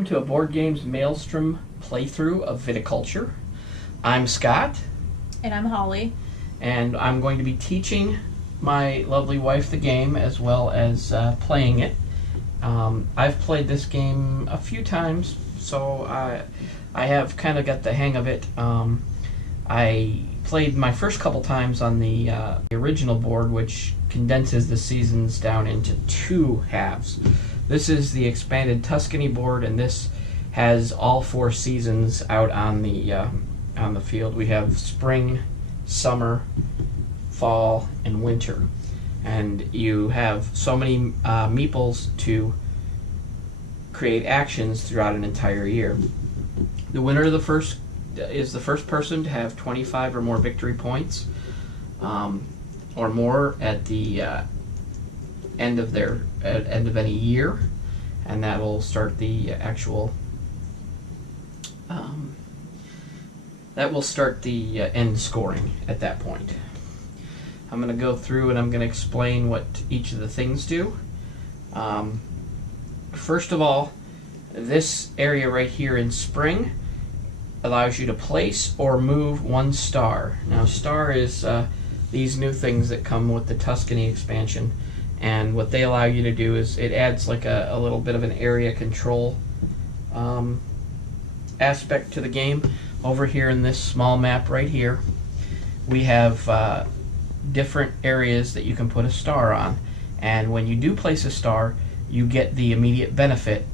welcome to a Board Games Maelstrom playthrough of Viticulture. I'm Scott. And I'm Holly. And I'm going to be teaching my lovely wife the game as well as playing it. I've played this game a few times, so I have kind of got the hang of it. I played my first couple times on the original board, which condenses the seasons down into two halves. This is the expanded Tuscany board, and this has all four seasons out on the field. We have spring, summer, fall, and winter, and you have so many meeples to create actions throughout an entire year. The winner of the first is the first person to have 25 or more victory points, or more at the end of any year, and that will start the actual end scoring at that point. I'm going to go through and I'm going to explain what each of the things do. First of all, this area right here in spring allows you to place or move one star. Now, star is these new things that come with the Tuscany expansion, and what they allow you to do is it adds like a little bit of an area control aspect to the game. Over here in this small map right here, we have different areas that you can put a star on, and when you do place a star, you get the immediate benefit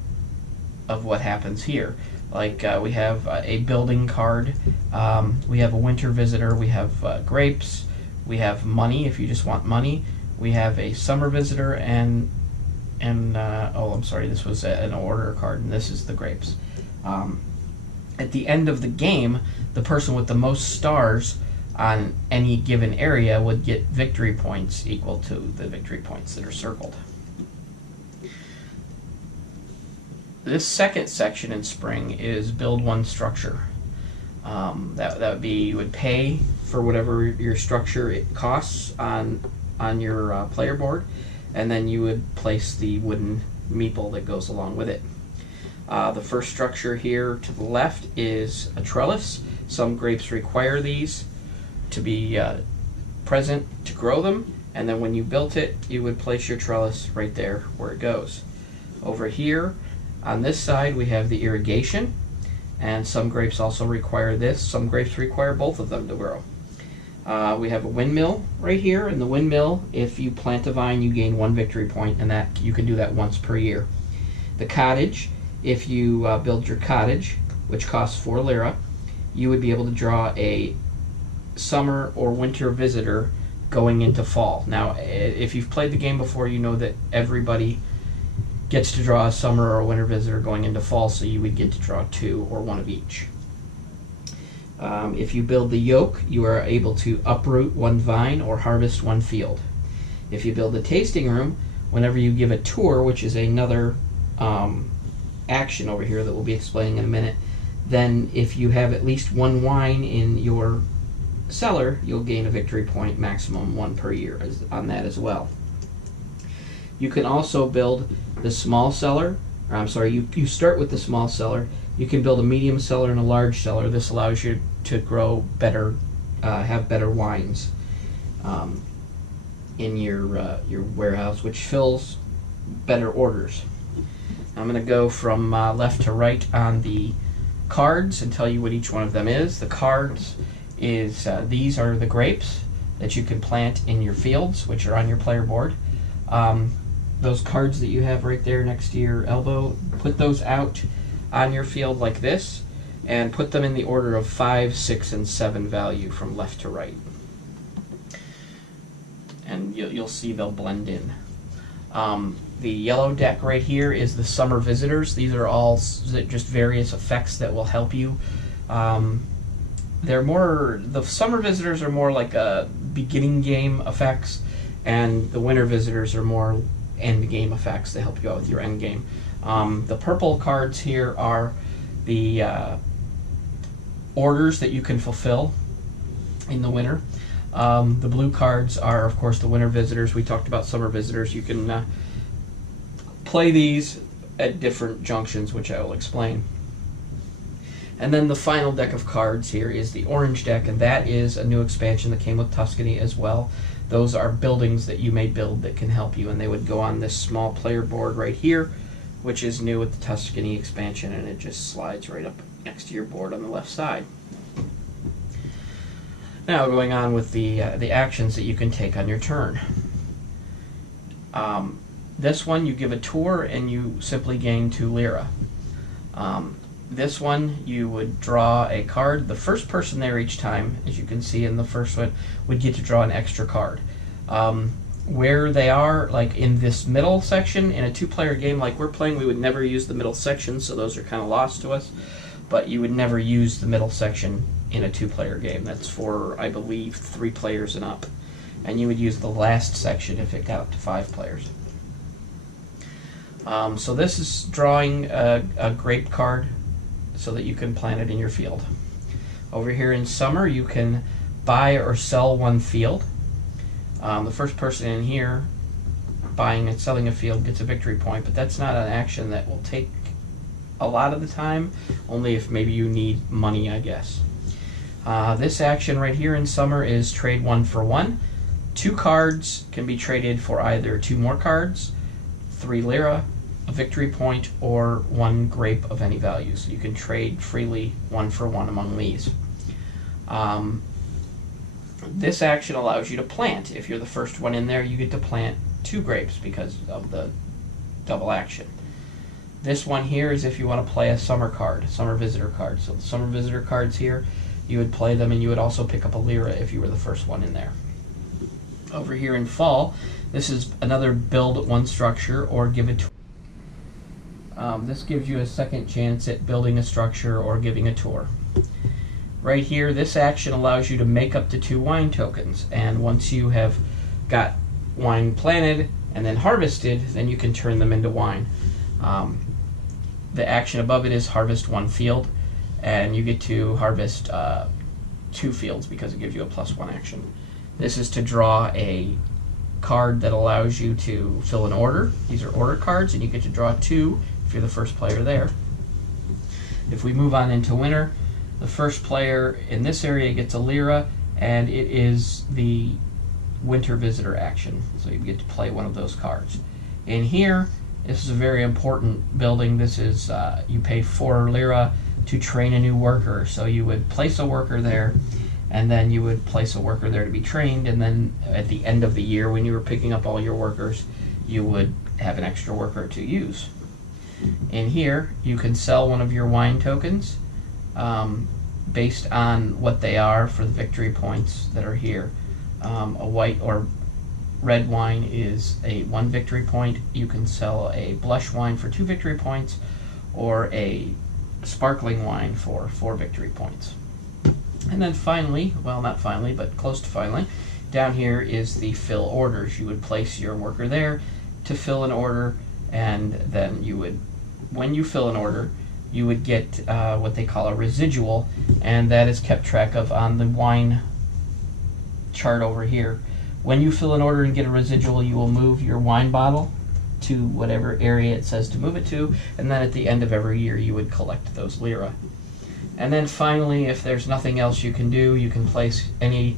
of what happens here. Like we have a building card, we have a winter visitor, we have grapes, we have money if you just want money, we have a summer visitor, and oh, I'm sorry, this was an order card, and this is the grapes. At the end of the game, the person with the most stars on any given area would get victory points equal to the victory points that are circled. This second section in spring is build one structure. That would be, you would pay for whatever your structure it costs on your player board, and then you would place the wooden meeple that goes along with it. The first structure here to the left is a trellis. Some grapes require these to be present to grow them, and then when you built it, you would place your trellis right there where it goes. Over here on this side, we have the irrigation, and some grapes also require this. Some grapes require both of them to grow. We have a windmill right here, and the windmill, if you plant a vine, you gain one victory point, and that you can do that once per year. The cottage, if you build your cottage, which costs 4 lira, you would be able to draw a summer or winter visitor going into fall. Now, if you've played the game before, you know that everybody gets to draw a summer or a winter visitor going into fall, so you would get to draw 2 or 1 of each. If you build the yoke, you are able to uproot 1 vine or harvest 1 field. If you build the tasting room, whenever you give a tour, which is another action over here that we'll be explaining in a minute, then if you have at least 1 wine in your cellar, you'll gain a victory point, maximum 1 per year on that as well. You can also build the small cellar, or I'm sorry, you start with the small cellar. You can build a medium cellar and a large cellar. This allows you to grow better, have better wines in your warehouse, which fills better orders. I'm going to go from left to right on the cards and tell you what each one of them is. The cards is, these are the grapes that you can plant in your fields, which are on your player board. Those cards that you have right there next to your elbow, put those out on your field like this, and put them in the order of 5, 6, and 7 value from left to right. And you'll see they'll blend in. The yellow deck right here is the summer visitors. These are all just various effects that will help you. The summer visitors are more like beginning game effects, and the winter visitors are more end game effects to help you out with your end game. The purple cards here are the orders that you can fulfill in the winter. The blue cards are, of course, the winter visitors. We talked about summer visitors. You can play these at different junctions, which I will explain. And then the final deck of cards here is the orange deck, and that is a new expansion that came with Tuscany as well. Those are buildings that you may build that can help you, and they would go on this small player board right here, which is new with the Tuscany expansion, and it just slides right up next to your board on the left side. Now going on with the actions that you can take on your turn. This one you give a tour and you simply gain 2 lira. This one you would draw a card. The first person there each time, as you can see in the first one, would get to draw an extra card. Where they are, like in this middle section, in a 2-player game like we're playing, we would never use the middle section, so those are kind of lost to us. But you would never use the middle section in a 2-player game. That's for, I believe, 3 players and up. And you would use the last section if it got up to 5 players. So this is drawing a grape card so that you can plant it in your field. Over here in summer, you can buy or sell 1 field. The first person in here buying and selling a field gets a victory point, but that's not an action that will take a lot of the time, only if maybe you need money, I guess. This action right here in summer is trade 1 for 1. 2 cards can be traded for either 2 more cards, 3 lira, a victory point, or 1 grape of any value. So you can trade freely 1 for 1 among these. This action allows you to plant. If you're the first one in there, you get to plant 2 grapes because of the double action. This one here is if you want to play a summer card, summer visitor card. So the summer visitor cards here, you would play them, and you would also pick up a lira if you were the first one in there. Over here in fall, this is another build 1 structure or give it to. This gives you a second chance at building a structure or giving a tour. Right here, this action allows you to make up to 2 wine tokens, and once you have got wine planted and then harvested, then you can turn them into wine. The action above it is harvest 1 field, and you get to harvest 2 fields because it gives you a +1 action. This is to draw a card that allows you to fill an order. These are order cards, and you get to draw 2 if you're the first player there. If we move on into winter, the first player in this area gets a lira, and it is the winter visitor action, so you get to play 1 of those cards. In here, this is a very important building. This is, you pay 4 lira to train a new worker, so you would place a worker there, and then you would place a worker there to be trained, and then at the end of the year when you were picking up all your workers, you would have an extra worker to use. In here, you can sell 1 of your wine tokens based on what they are for the victory points that are here. A white or red wine is a 1 victory point. You can sell a blush wine for 2 victory points, or a sparkling wine for 4 victory points. And then finally, well, not finally, but close to finally, down here is the fill orders. You would place your worker there to fill an order, and then you would, when you fill an order, you would get what they call a residual, and that is kept track of on the wine chart over here. When you fill an order and get a residual, you will move your wine bottle to whatever area it says to move it to, and then at the end of every year you would collect those lira. And then finally, if there's nothing else you can do, you can place any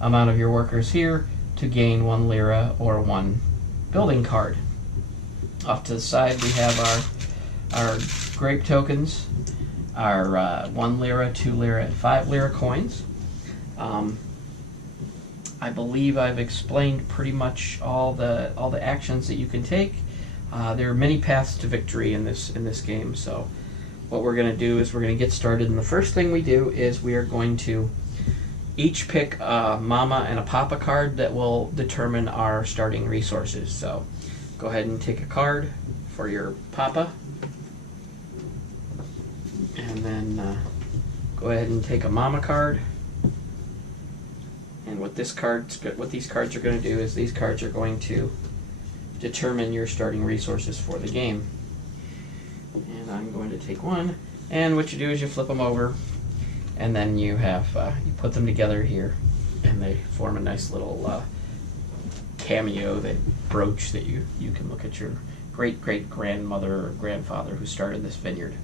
amount of your workers here to gain 1 lira or 1 building card. Off to the side we have our grape tokens, our 1 lira, 2 lira, and 5 lira coins. I believe I've explained pretty much all the actions that you can take. There are many paths to victory in this game, so what we're going to do is we're going to get started, and the first thing we do is we are going to each pick a mama and a papa card that will determine our starting resources. So go ahead and take a card for your papa, and then go ahead and take a mama card. And what these cards are going to do is these cards are going to determine your starting resources for the game. And I'm going to take 1, and what you do is you flip them over, and then you have you put them together here, and they form a nice little cameo, that brooch that you can look at your great-great-grandmother or grandfather who started this vineyard.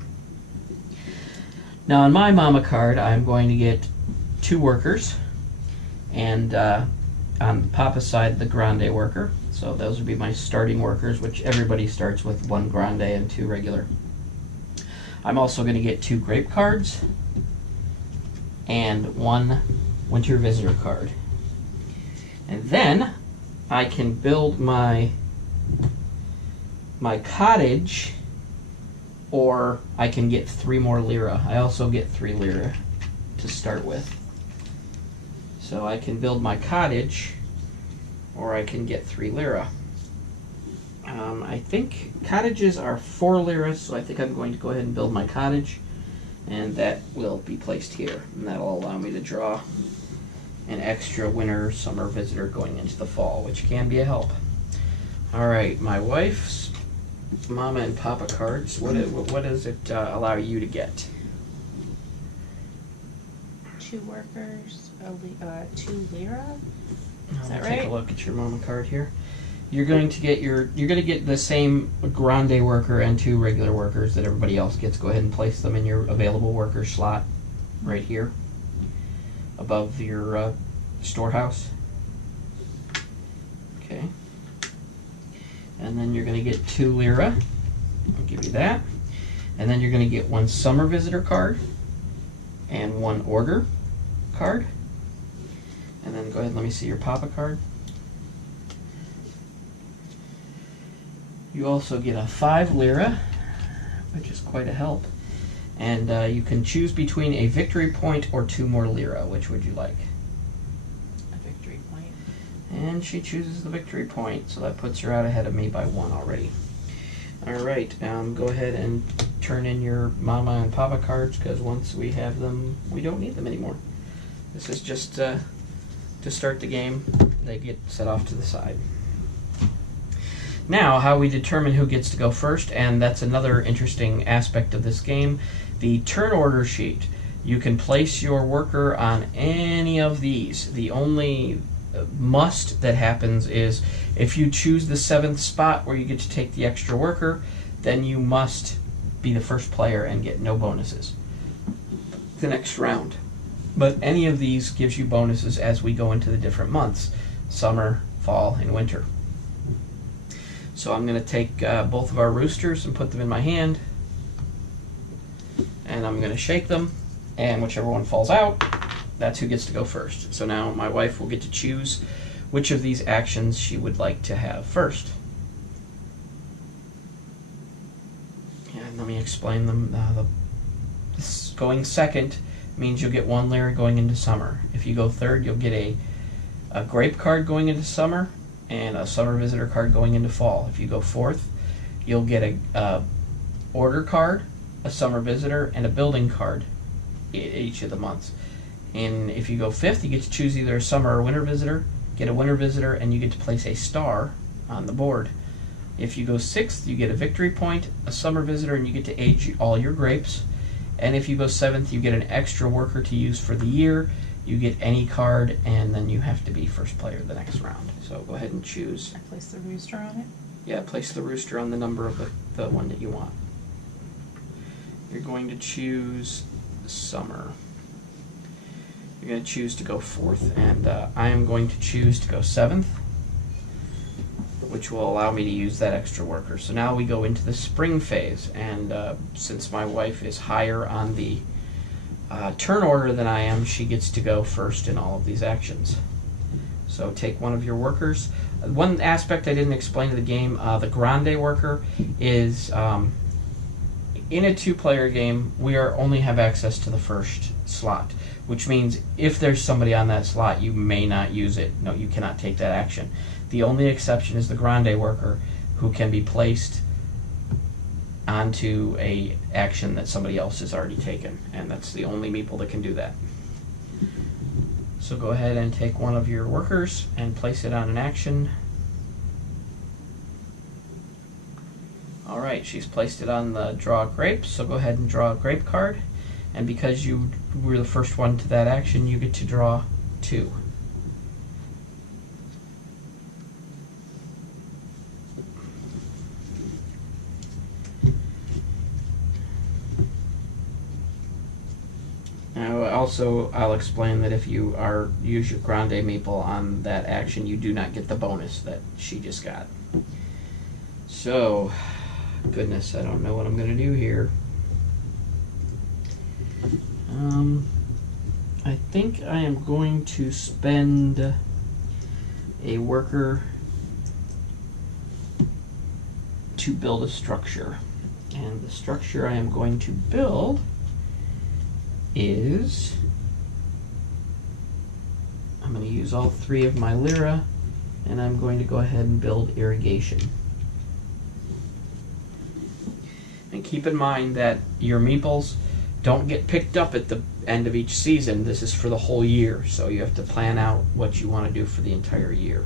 Now on my mama card, I'm going to get 2 workers, and on the papa side, the grande worker. So those would be my starting workers, which everybody starts with 1 grande and 2 regular. I'm also going to get 2 grape cards and 1 winter visitor card. And then I can build my cottage, or I can get 3 more lira. I also get 3 lira to start with. So I can build my cottage, or I can get 3 lira. I think cottages are 4 lira, so I think I'm going to go ahead and build my cottage, and that will be placed here, and that'll allow me to draw an extra winter summer visitor going into the fall, which can be a help. All right, my wife's mama and papa cards. What does it allow you to get? 2 workers, 2 lira. Is that Take right? a look at your mama card here. You're going to get the same grande worker and 2 regular workers that everybody else gets. Go ahead and place them in your available worker slot right here above your storehouse. Okay. And then you're going to get 2 lira. I'll give you that. And then you're going to get 1 summer visitor card and 1 order card. And then go ahead and let me see your papa card. You also get a 5 lira, which is quite a help. And you can choose between a victory point or 2 more lira. Which would you like? A victory point. And she chooses the victory point, so that puts her out ahead of me by 1 already. All right, go ahead and turn in your mama and papa cards, because once we have them, we don't need them anymore. This is just to start the game. They get set off to the side. Now, how we determine who gets to go first, and that's another interesting aspect of this game, the turn order sheet. You can place your worker on any of these. The only must that happens is if you choose the 7th spot where you get to take the extra worker, then you must be the first player and get no bonuses the next round. But any of these gives you bonuses as we go into the different months: summer, fall, and winter. So I'm going to take both of our roosters and put them in my hand, and I'm going to shake them, and whichever one falls out, that's who gets to go first. So now my wife will get to choose which of these actions she would like to have first. And let me explain them. Going second means you'll get 1 lira going into summer. If you go third, you'll get a grape card going into summer and a summer visitor card going into fall. If you go fourth, you'll get a order card, a summer visitor, and a building card each of the months. And if you go fifth, you get to choose either a summer or winter visitor, get a winter visitor, and you get to place a star on the board. If you go sixth, you get a victory point, a summer visitor, and you get to age all your grapes. And if you go seventh, you get an extra worker to use for the year. You get any card, and then you have to be first player the next round. So go ahead and choose. I place the rooster on it? Yeah, place the rooster on the number of the one that you want. You're going to choose summer. You're going to choose to go fourth, and I am going to choose to go seventh, which will allow me to use that extra worker. So now we go into the spring phase, and since my wife is higher on the turn order than I am, she gets to go first in all of these actions. So take one of your workers. One aspect I didn't explain to the game, the grande worker is in a two-player game, we only have access to the first slot, which means if there's somebody on that slot, you may not use it. No, you cannot take that action. The only exception is the grande worker, who can be placed onto a action that somebody else has already taken, and that's the only meeple that can do that. So go ahead and take one of your workers and place it on an action. Alright, she's placed it on the draw grapes, so go ahead and draw a grape card, and because you were the first one to that action, you get to draw two. also, I'll explain that if you use your Grande Meeple on that action, you do not get the bonus that she just got. So, goodness, I don't know what I'm going to do here. I think I am going to spend a worker to build a structure. And the structure I am going to build is, I'm going to use all 3 of my lira, and I'm going to go ahead and build irrigation. And keep in mind that your meeples don't get picked up at the end of each season. This is for the whole year, so you have to plan out what you want to do for the entire year.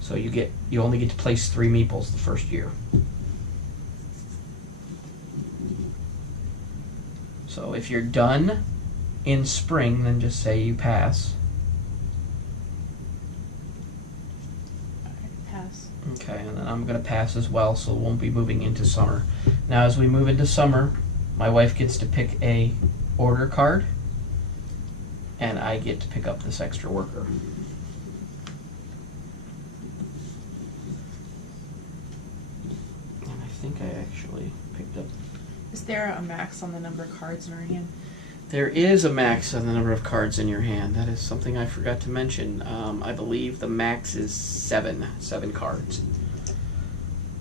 So you only get to place 3 meeples the first year. So if you're done in spring, then just say you pass. Pass. Okay, and then I'm going to pass as well, so it won't be moving into summer. Now as we move into summer, my wife gets to pick a order card, and I get to pick up this extra worker. And I think I actually picked up... Is there a max on the number of cards in our hand? There is a max on the number of cards in your hand. That is something I forgot to mention. I believe the max is 7 cards.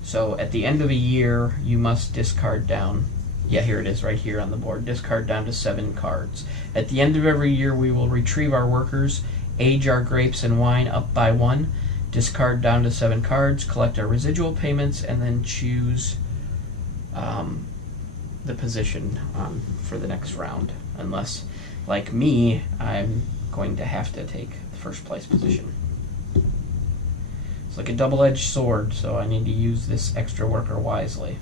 So at the end of a year, you must discard down. Yeah, here it is right here on the board. Discard down to 7 cards. At the end of every year, we will retrieve our workers, age our grapes and wine up by 1, discard down to 7 cards, collect our residual payments, and then choose the position for the next round. Unless, like me, I'm going to have to take the first place position. It's like a double-edged sword, so I need to use this extra worker wisely.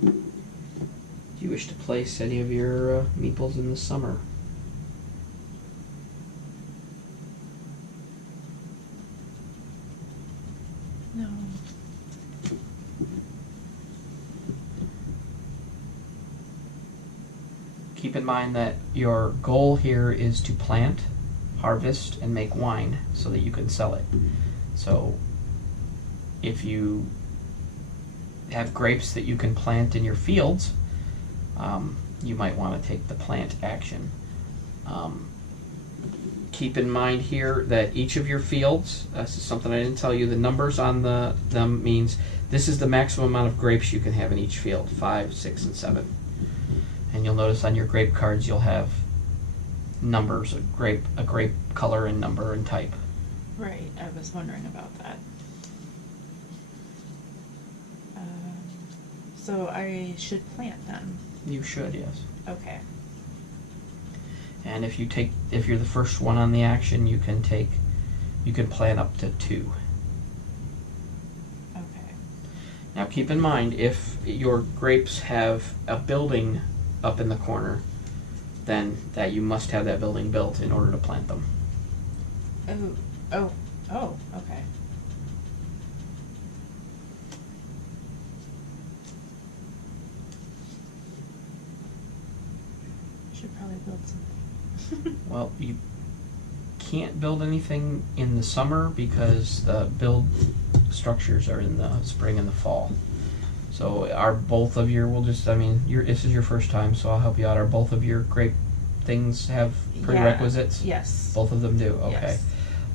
Do you wish to place any of your meeples in the summer? No. Keep in mind that your goal here is to plant, harvest, and make wine so that you can sell it. So if you have grapes that you can plant in your fields, you might want to take the plant action. Keep in mind here that each of your fields, this is something I didn't tell you, the numbers on them means this is the maximum amount of grapes you can have in each field, 5, 6, and 7. And you'll notice on your grape cards you'll have numbers, a grape color and number and type. Right, I was wondering about that. So I should plant them. You should, yes. Okay. And if you're the first one on the action, you can plant up to 2. Okay. Now keep in mind, if your grapes have a building up in the corner, then that you must have that building built in order to plant them. Oh, okay. Should probably build something. Well, you can't build anything in the summer because the build structures are in the spring and the fall. So are both of your, this is your first time, so I'll help you out. Are both of your grape things have prerequisites? Yeah. Yes. Both of them do? Okay.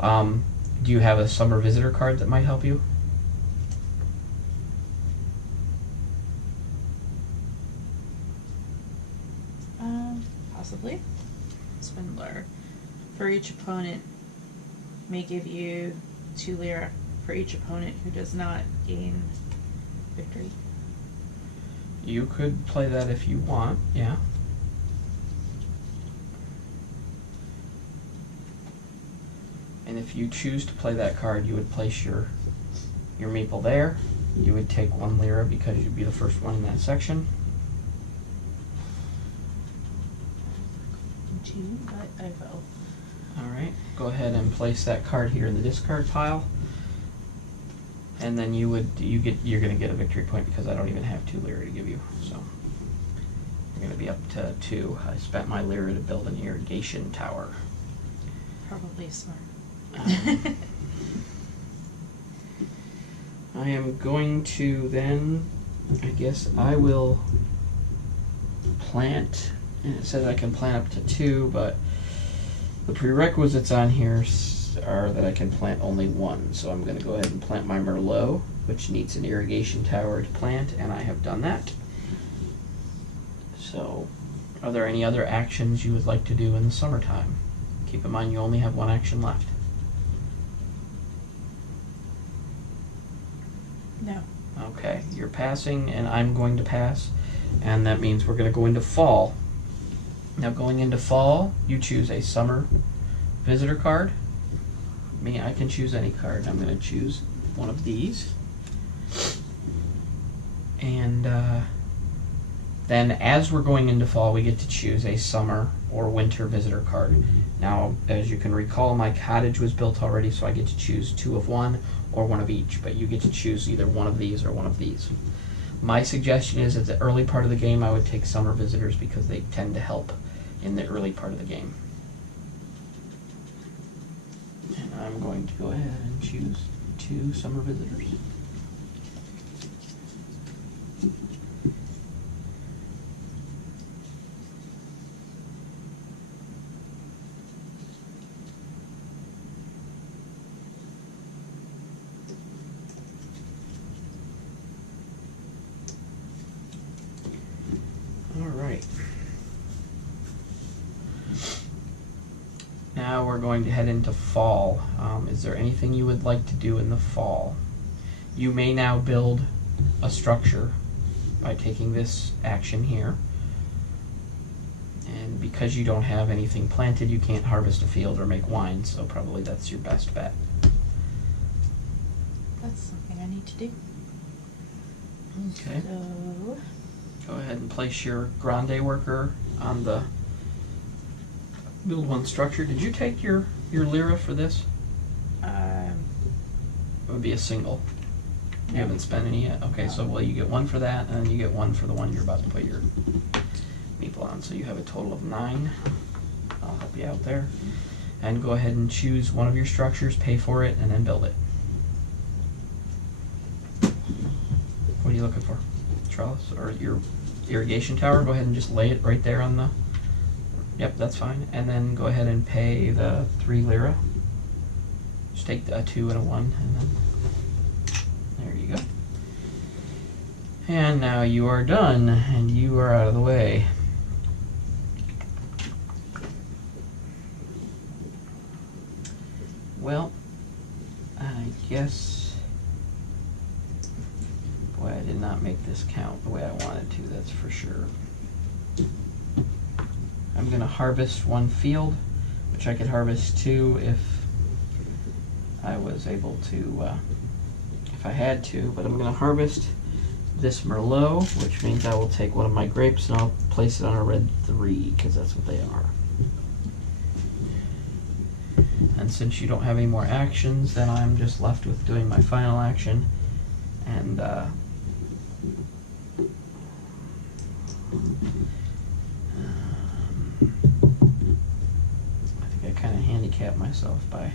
Yes. Do you have a summer visitor card that might help you? Possibly. Swindler. For each opponent, may give you 2 lira for each opponent who does not gain victory. You could play that if you want, yeah. And if you choose to play that card, you would place your meeple there. You would take 1 lira because you'd be the first one in that section. 2, but I will. Alright, go ahead and place that card here in the discard pile. And then you're gonna get a victory point because I don't even have 2 lira to give you. So you're gonna be up to 2. I spent my lira to build an irrigation tower. Probably smart. I am going to then, I guess I will plant, and it says I can plant up to 2, but the prerequisites on here are that I can plant only 1. So I'm going to go ahead and plant my Merlot, which needs an irrigation tower to plant, and I have done that. So, are there any other actions you would like to do in the summertime? Keep in mind you only have 1 action left. No. Okay, you're passing and I'm going to pass, and that means we're going to go into fall. Now going into fall, you choose a summer visitor card. I can choose any card. I'm going to choose one of these. And then as we're going into fall, we get to choose a summer or winter visitor card. Now, as you can recall, my cottage was built already, so I get to choose 2 of one or 1 of each, but you get to choose either 1 of these or 1 of these. My suggestion is at the early part of the game, I would take summer visitors because they tend to help in the early part of the game. And I'm going to go ahead and choose 2 summer visitors. Now we're going to head into fall. Is there anything you would like to do in the fall? You may now build a structure by taking this action here. And because you don't have anything planted, you can't harvest a field or make wine, so probably that's your best bet. That's something I need to do. Okay. So, go ahead and place your grande worker on the build 1 structure. Did you take your lira for this? It would be a single. You haven't spent any yet? Okay, so well, you get 1 for that, and then you get 1 for the one you're about to put your meeple on. So you have a total of 9. I'll help you out there. And go ahead and choose one of your structures, pay for it, and then build it. What are you looking for? Trellis or your irrigation tower? Go ahead and just lay it right there on the... Yep, that's fine. And then go ahead and pay the 3 lira. Just take a 2 and a 1, and then there you go. And now you are done, and you are out of the way. Well, I guess... Boy, I did not make this count the way I wanted to, that's for sure. I'm going to harvest 1 field, which I could harvest 2 if I was able to, if I had to, but I'm going to harvest this Merlot, which means I will take 1 of my grapes and I'll place it on a red 3, because that's what they are. And since you don't have any more actions, then I'm just left with doing my final action, and kind of handicap myself by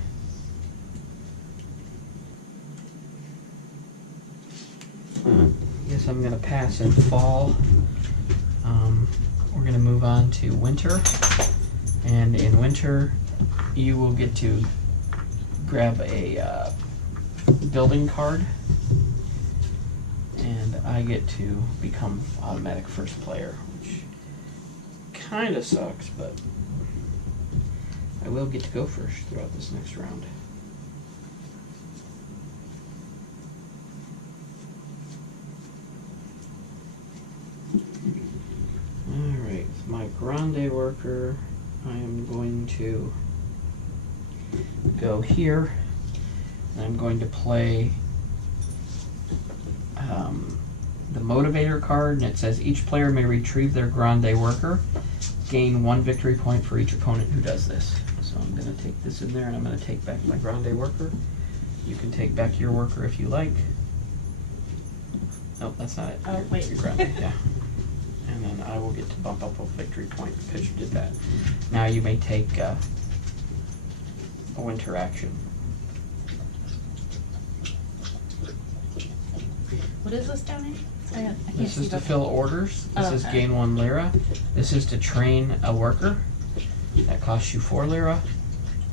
I guess I'm going to pass in fall. We're going to move on to winter, and in winter you will get to grab a building card, and I get to become automatic first player, which kind of sucks, but I will get to go first throughout this next round. Alright, with my grande worker, I am going to go here, and I'm going to play the motivator card, and it says each player may retrieve their grande worker, gain 1 victory point for each opponent who does this. So I'm going to take this in there, and I'm going to take back my grande worker, You can take back your worker if you like. Nope, that's not it. Oh, wait. Your grande, yeah. And then I will get to bump up a victory point because you did that. Now you may take a winter action. What is this down here? I can't This see is to the- fill orders. This Oh, is okay. gain 1 lira. This is to train a worker. That costs you 4 lira.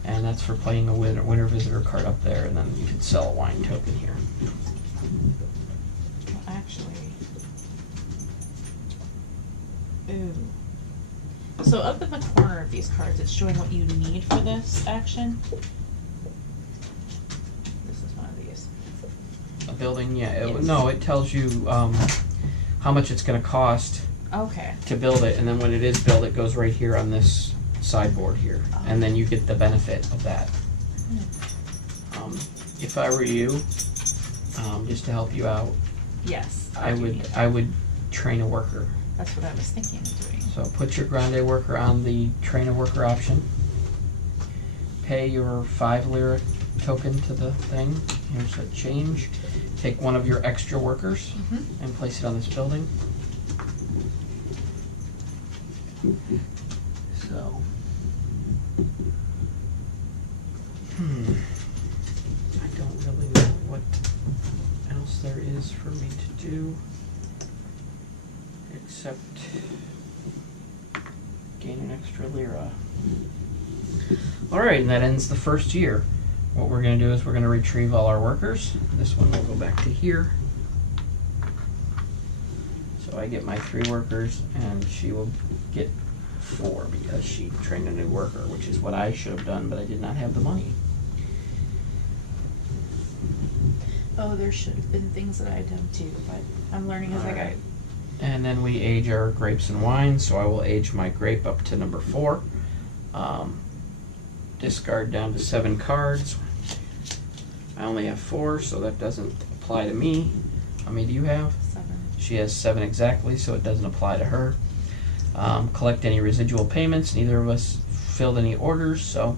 And that's for playing a winter visitor card up there. And then you can sell a wine token here. Well, actually. Ooh. So up in the corner of these cards, it's showing what you need for this action. This is one of these. A building, yeah. Yes. No, it tells you how much it's going to cost Okay. to build it. And then when it is built, it goes right here on this sideboard here. And then you get the benefit of that. If I were you, just to help you out, Yes. I do would need that. I would train a worker. That's what I was thinking of doing. So put your grande worker on the train a worker option. Pay your 5 lira token to the thing. Here's a change. Take one of your extra workers and place it on this building. So, I don't really know what else there is for me to do except gain an extra lira. Alright, and that ends the first year. What we're going to do is we're going to retrieve all our workers. This one will go back to here. So I get my 3 workers and she will get 4 because she trained a new worker, which is what I should have done, but I did not have the money. Oh, there should have been things that I had done too, but I'm learning as I go. Alright. And then we age our grapes and wine, so I will age my grape up to number 4. Discard down to 7 cards. I only have 4, so that doesn't apply to me. How many do you have? 7. She has 7 exactly, so it doesn't apply to her. Collect any residual payments. Neither of us filled any orders, so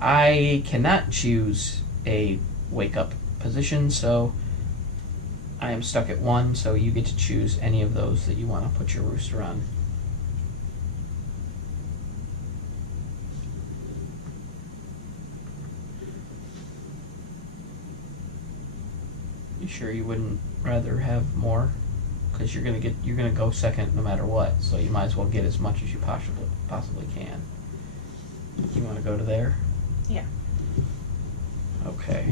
I cannot choose a wake-up position, so I am stuck at 1, so you get to choose any of those that you want to put your rooster on. You sure you wouldn't rather have more? Because you're gonna go second no matter what, so you might as well get as much as you possibly can. You want to go to there? Yeah. Okay.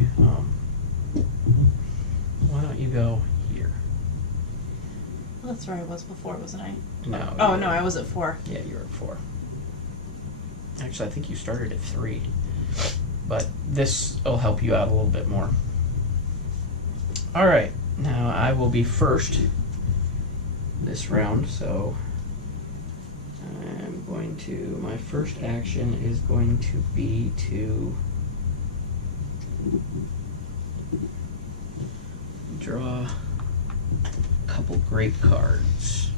Why don't you go here? Well, that's where I was before, wasn't I? No. Oh, no, I was at 4. Yeah, you're at 4. Actually, I think you started at 3. But this will help you out a little bit more. Alright, now I will be first this round, so I'm going to, my first action is going to be to draw a couple grape cards.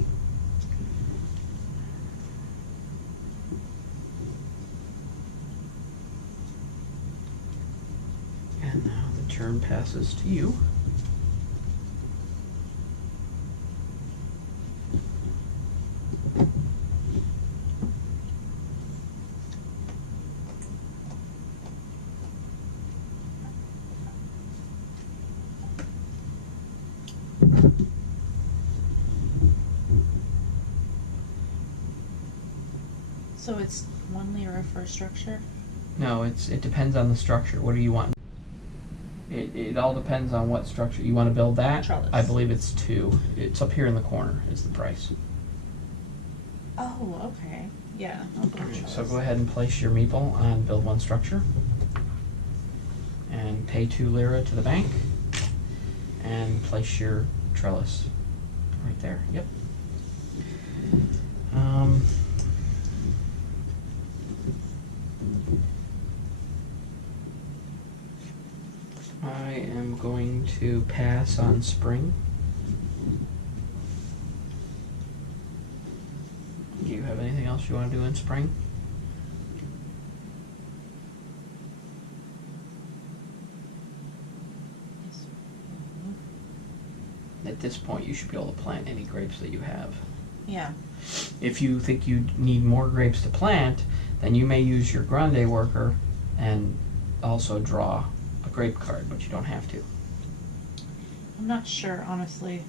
And now the turn passes to you. So it's 1 lira for a structure? No, it depends on the structure. What do you want? It all depends on what structure you want to build. That Trellis. I believe it's 2. It's up here in the corner is the price. Oh, okay. Yeah. I'll go with So trellis. go ahead and place your meeple on build 1 structure, and pay 2 lira to the bank, and place your trellis right there. Yep. I am going to pass on spring. Do you have anything else you want to do in spring? at this point you should be able to plant any grapes that you have. Yeah. If you think you need more grapes to plant, then you may use your grande worker and also draw a grape card, but you don't have to. I'm not sure, honestly,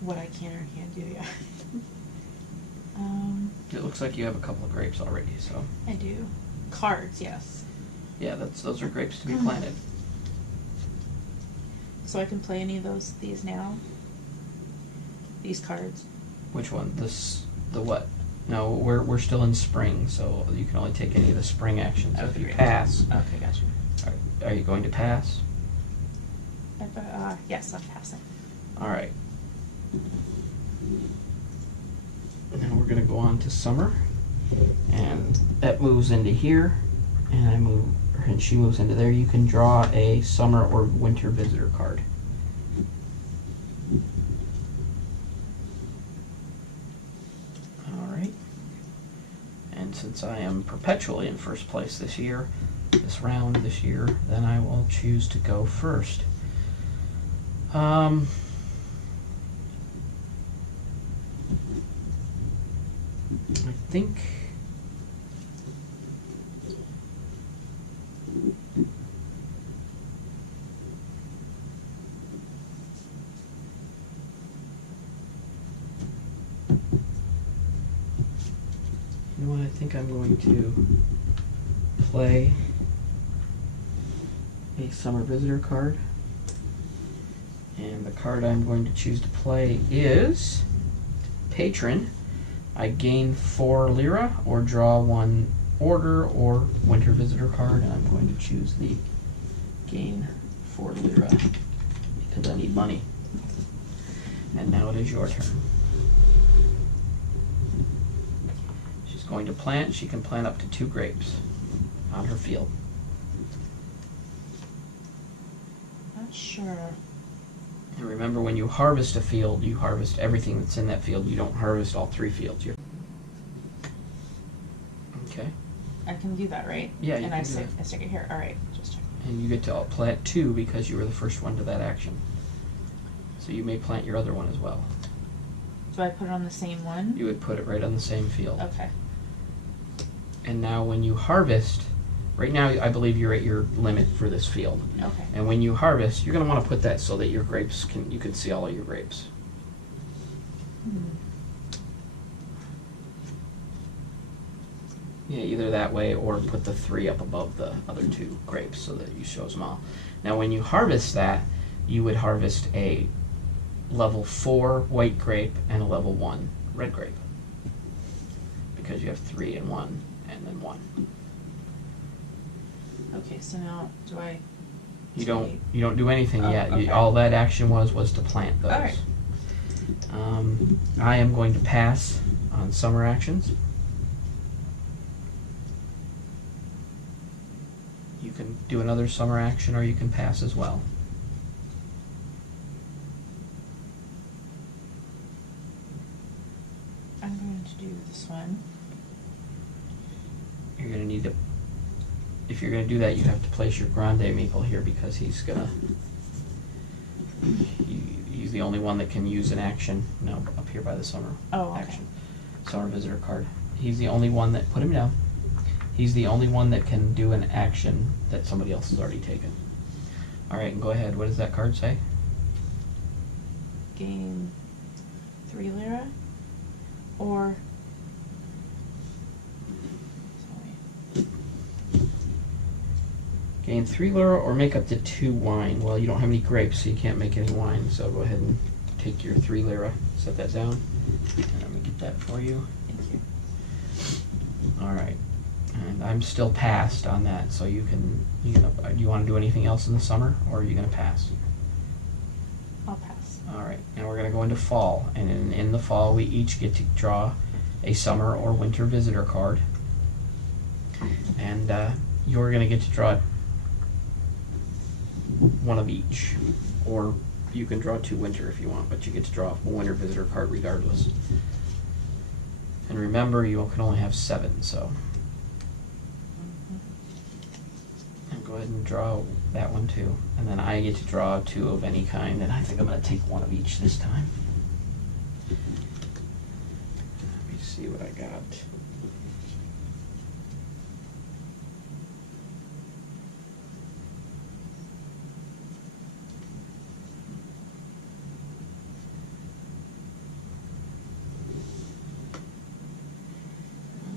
what I can or can't do yet. It looks like you have a couple of grapes already, so. I do. Cards, yes. Yeah, those are grapes to be planted. So I can play any of these now? These cards? Which one? The what? No, we're still in spring, so you can only take any of the spring actions. So if you pass. Okay, gotcha. Are you going to pass? Yes, I'm passing. All right. Now we're going to go on to summer, and that moves into here, and she moves into there. You can draw a summer or winter visitor card. All right. And since I am perpetually in first place this year, this year, then I will choose to go first. I think you know what, I think I'm going to play a summer visitor card. And the card I'm going to choose to play is Patron. I gain 4 lira or draw 1 order or winter visitor card, and I'm going to choose the gain 4 lira because I need money. And now it is your turn. She's going to plant. She can plant up to 2 grapes on her field. Not sure. And remember, when you harvest a field, you harvest everything that's in that field. You don't harvest all 3 fields. Okay. I can do that, right? Yeah, you and can I do stick, that. I stick it here. All right, just check. And you get to plant 2 because you were the first one to that action. So you may plant your other one as well. Do I put it on the same one? You would put it right on the same field. Okay. And now when you harvest, right now I believe you're at your limit for this field. Okay. And when you harvest, you're going to want to put that so that your grapes you can see all of your grapes. Yeah, either that way or put the 3 up above the other 2 grapes so that you shows them all. Now when you harvest that, you would harvest a level 4 white grape and a level 1 red grape. Because you have 3 and 1 and then 1. Okay, so now do I? You don't do anything yet. Okay. All that action was to plant those. All right. I am going to pass on summer actions. You can do another summer action or you can pass as well. I'm going to do this one. You're going to need to, if you're going to do that, you have to place your grande maple here because he's going to, he's the only one that can use an action. No, up here by the summer action. Summer visitor card. He's the only one that, put him down. He's the only one that can do an action that somebody else has already taken. All right, and go ahead. What does that card say? Gain 3 lira, or Gain 3 lira or make up to 2 wine. Well, you don't have any grapes, so you can't make any wine. So go ahead and take your 3 lira. Set that down. And let me get that for you. Thank you. All right. And I'm still passed on that, so you want to do anything else in the summer, or are you going to pass? I'll pass. All right. Now we're going to go into fall, and in the fall we each get to draw a summer or winter visitor card, and you're going to get to draw one of each, or you can draw 2 winter if you want, but you get to draw a winter visitor card regardless. And remember, you can only have 7, so. And go ahead and draw that one too. And then I get to draw 2 of any kind, and I think I'm going to take 1 of each this time. Let me see what I got.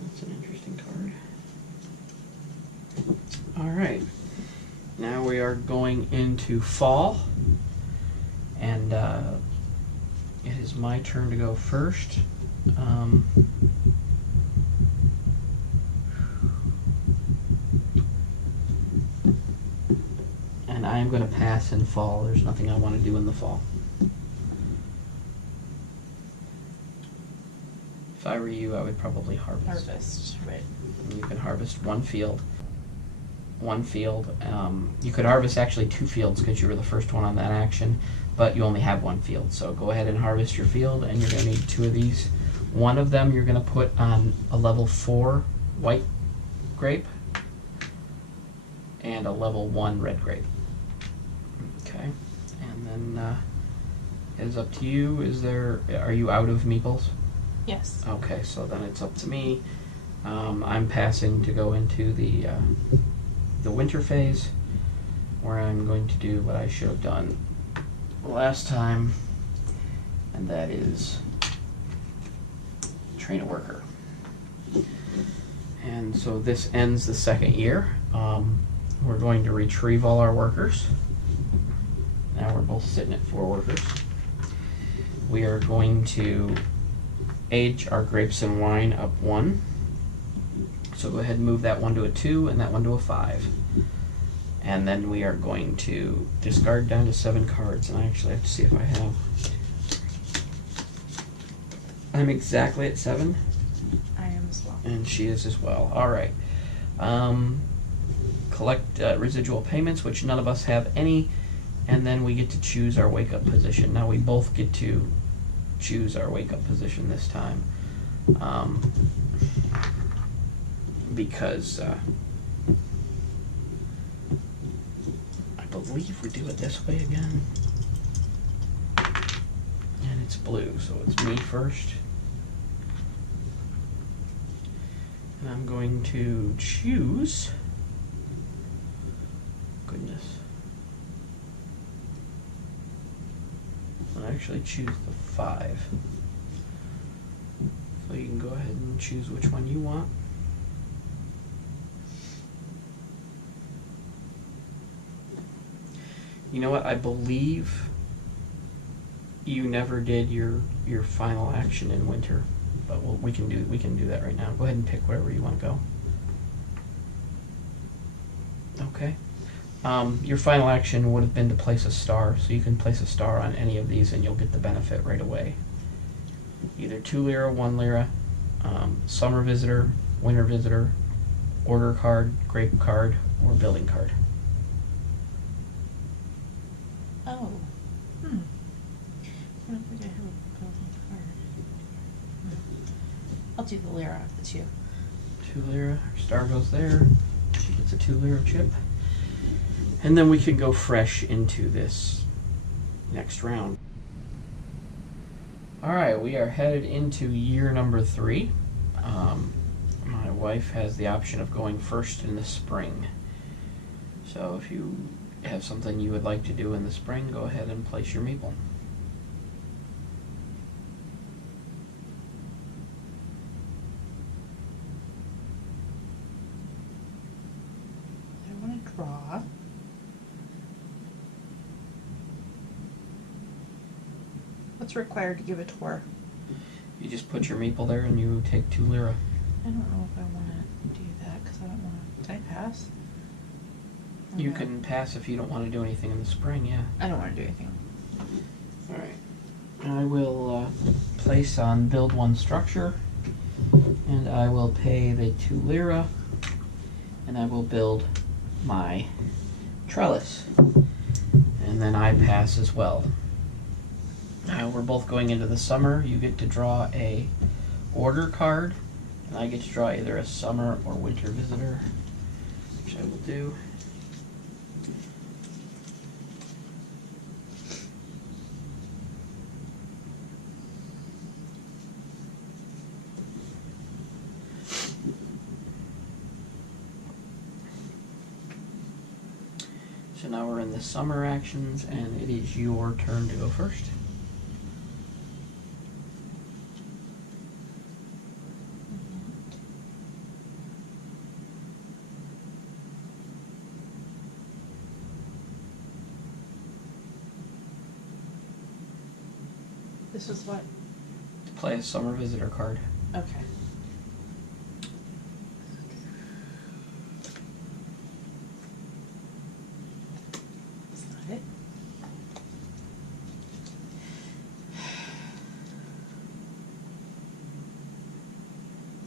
That's an interesting card. All right. Now we are going into fall, and it is my turn to go first. And I am going to pass in fall. There's nothing I want to do in the fall. If I were you, I would probably harvest. Harvest, right. And you can harvest 1 field. You could harvest actually 2 fields because you were the first one on that action, but you only have 1 field. So go ahead and harvest your field, and you're going to need 2 of these. One of them you're going to put on a level 4 white grape and a level 1 red grape. Okay, and then it is up to you. Are you out of meeples? Yes. Okay, so then it's up to me. I'm passing to go into the winter phase, where I'm going to do what I should have done last time, and that is train a worker. And so this ends the 2nd year. We're going to retrieve all our workers. Now we're both sitting at 4 workers. We are going to age our grapes and wine up 1. So go ahead and move that 1 to a 2 and that 1 to a 5. And then we are going to discard down to 7 cards. And I actually have to see if I have. I'm exactly at 7. I am as well. And she is as well. All right. Collect residual payments, which none of us have any. And then we get to choose our wake-up position. Now we both get to choose our wake-up position this time. Because I believe we do it this way again. And it's blue, so it's me first. And I'm going to choose. Goodness. I'll actually choose the 5. So you can go ahead and choose which one you want. You know what? I believe you never did your final action in winter, but we can do that right now. Go ahead and pick wherever you want to go. Okay. Your final action would have been to place a star, so you can place a star on any of these, and you'll get the benefit right away. Either 2 lira, 1 lira, summer visitor, winter visitor, order card, grape card, or building card. Oh. I don't think I have a building card. I'll do the lira of the 2. 2 lira, her star goes there. She gets a 2 lira chip. And then we can go fresh into this next round. Alright, we are headed into year number 3. My wife has the option of going first in the spring. So if you have something you would like to do in the spring, go ahead and place your meeple. I want to draw. What's required to give a tour? You just put your meeple there and you take 2 lira. I don't know if I want to do that because I don't want to. Did I pass? You Okay. can pass if you don't want to do anything in the spring, yeah. I don't want to do anything. Alright. I will place on build 1 structure, and I will pay the 2 lira, and I will build my trellis. And then I pass as well. Now we're both going into the summer. You get to draw a order card, and I get to draw either a summer or winter visitor, which I will do. So now we're in the summer actions, and it is your turn to go first. This is what? To play a summer visitor card. Okay. That's not it.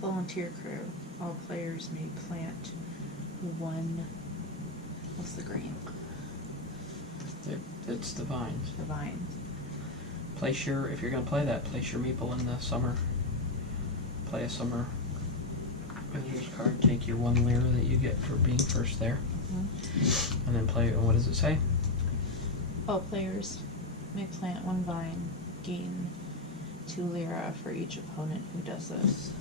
Volunteer crew. All players may plant one. What's the green? It's the vines. The vine. Place your, if you're going to play that, place your meeple in the summer. Play a summer visitor's card. Take your 1 lira that you get for being first there. Mm-hmm. And then play, what does it say? All players may plant 1 vine, gain 2 lira for each opponent who does this.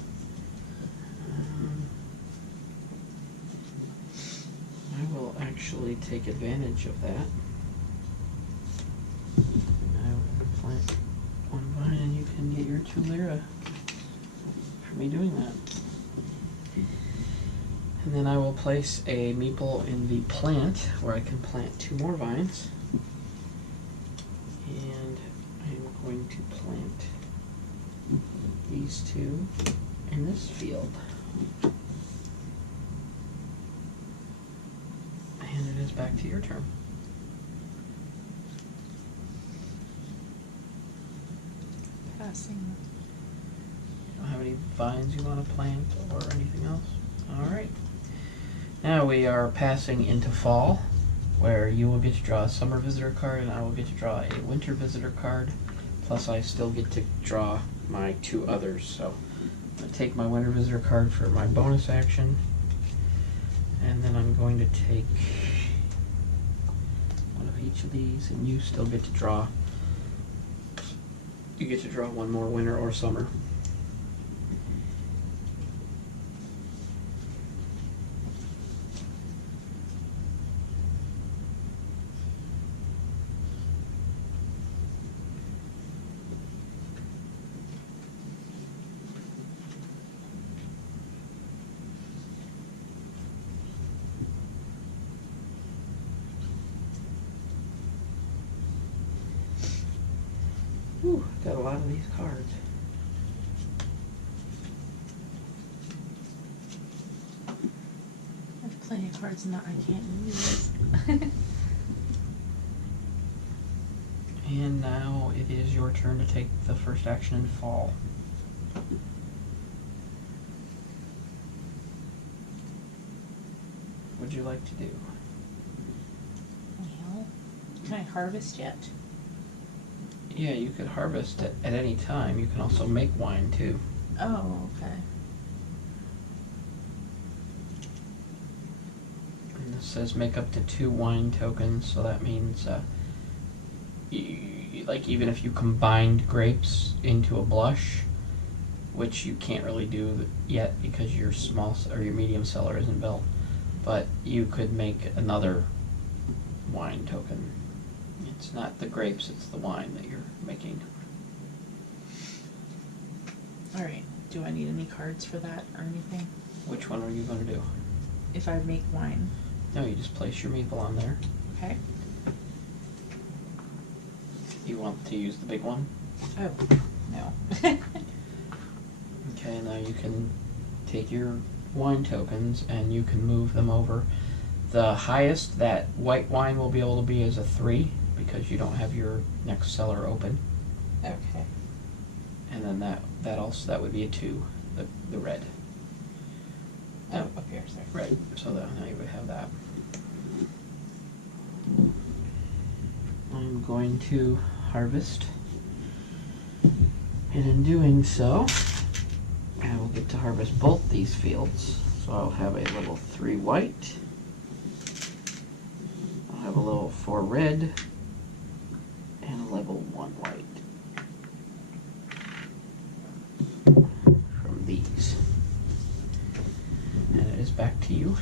I will actually take advantage of that. I will plant 1 vine and you can get your 2 lira for me doing that. And then I will place a meeple in the plant where I can plant 2 more vines. And I am going to plant these 2 in this field. And it is back to your turn. Passing. You don't have any vines you want to plant or anything else? Alright. Now we are passing into fall, where you will get to draw a summer visitor card and I will get to draw a winter visitor card. Plus I still get to draw my 2 others. So I'm going to take my winter visitor card for my bonus action. And then I'm going to take one of each of these, and you still get to draw. You get to draw 1 more winter or summer. Whew, got a lot of these cards. I have plenty of cards that I can't use. And now it is your turn to take the first action in fall. What would you like to do? Well, can I harvest yet? Yeah, you could harvest at any time. You can also make wine too. Oh, okay. And this says make up to 2 wine tokens, so that means like even if you combined grapes into a blush, which you can't really do yet because your small or your medium cellar isn't built, but you could make another wine token. It's not the grapes, it's the wine that you're making. Alright, do I need any cards for that or anything? Which one are you going to do? If I make wine. No, you just place your meeple on there. Okay. You want to use the big one? Oh, no. Okay, now you can take your wine tokens and you can move them over. The highest that white wine will be able to be is a 3 because you don't have your next cellar open. Okay. And then that would be a 2, the red. Oh, up here, sorry. Right, so now you would have that. I'm going to harvest, and in doing so, I will get to harvest both these fields. So I'll have a level 3 white, I'll have a level 4 red, and a level 1 white from these. And it is back to you.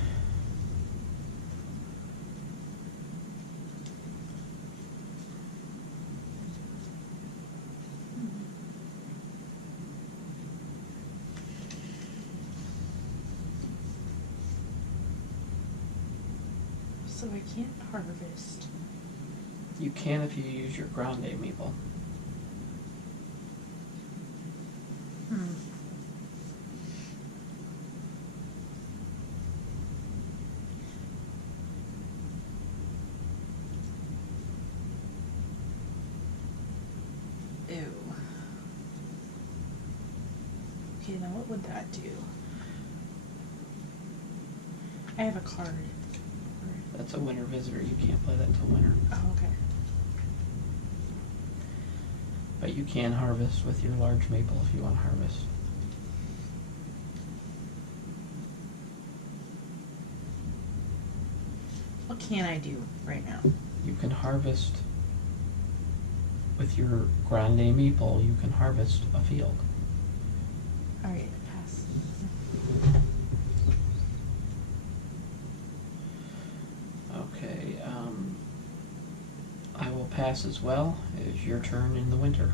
So I can't harvest. You can if you use your grande meeple. Ew. Okay, now what would that do? I have a card. That's a winter visitor. You can't play that till winter. Oh, okay. But you can harvest with your large maple if you want to harvest. What can I do right now? You can harvest with your grande maple. You can harvest a field. Alright, pass. Okay, I will pass as well. It is your turn in the winter.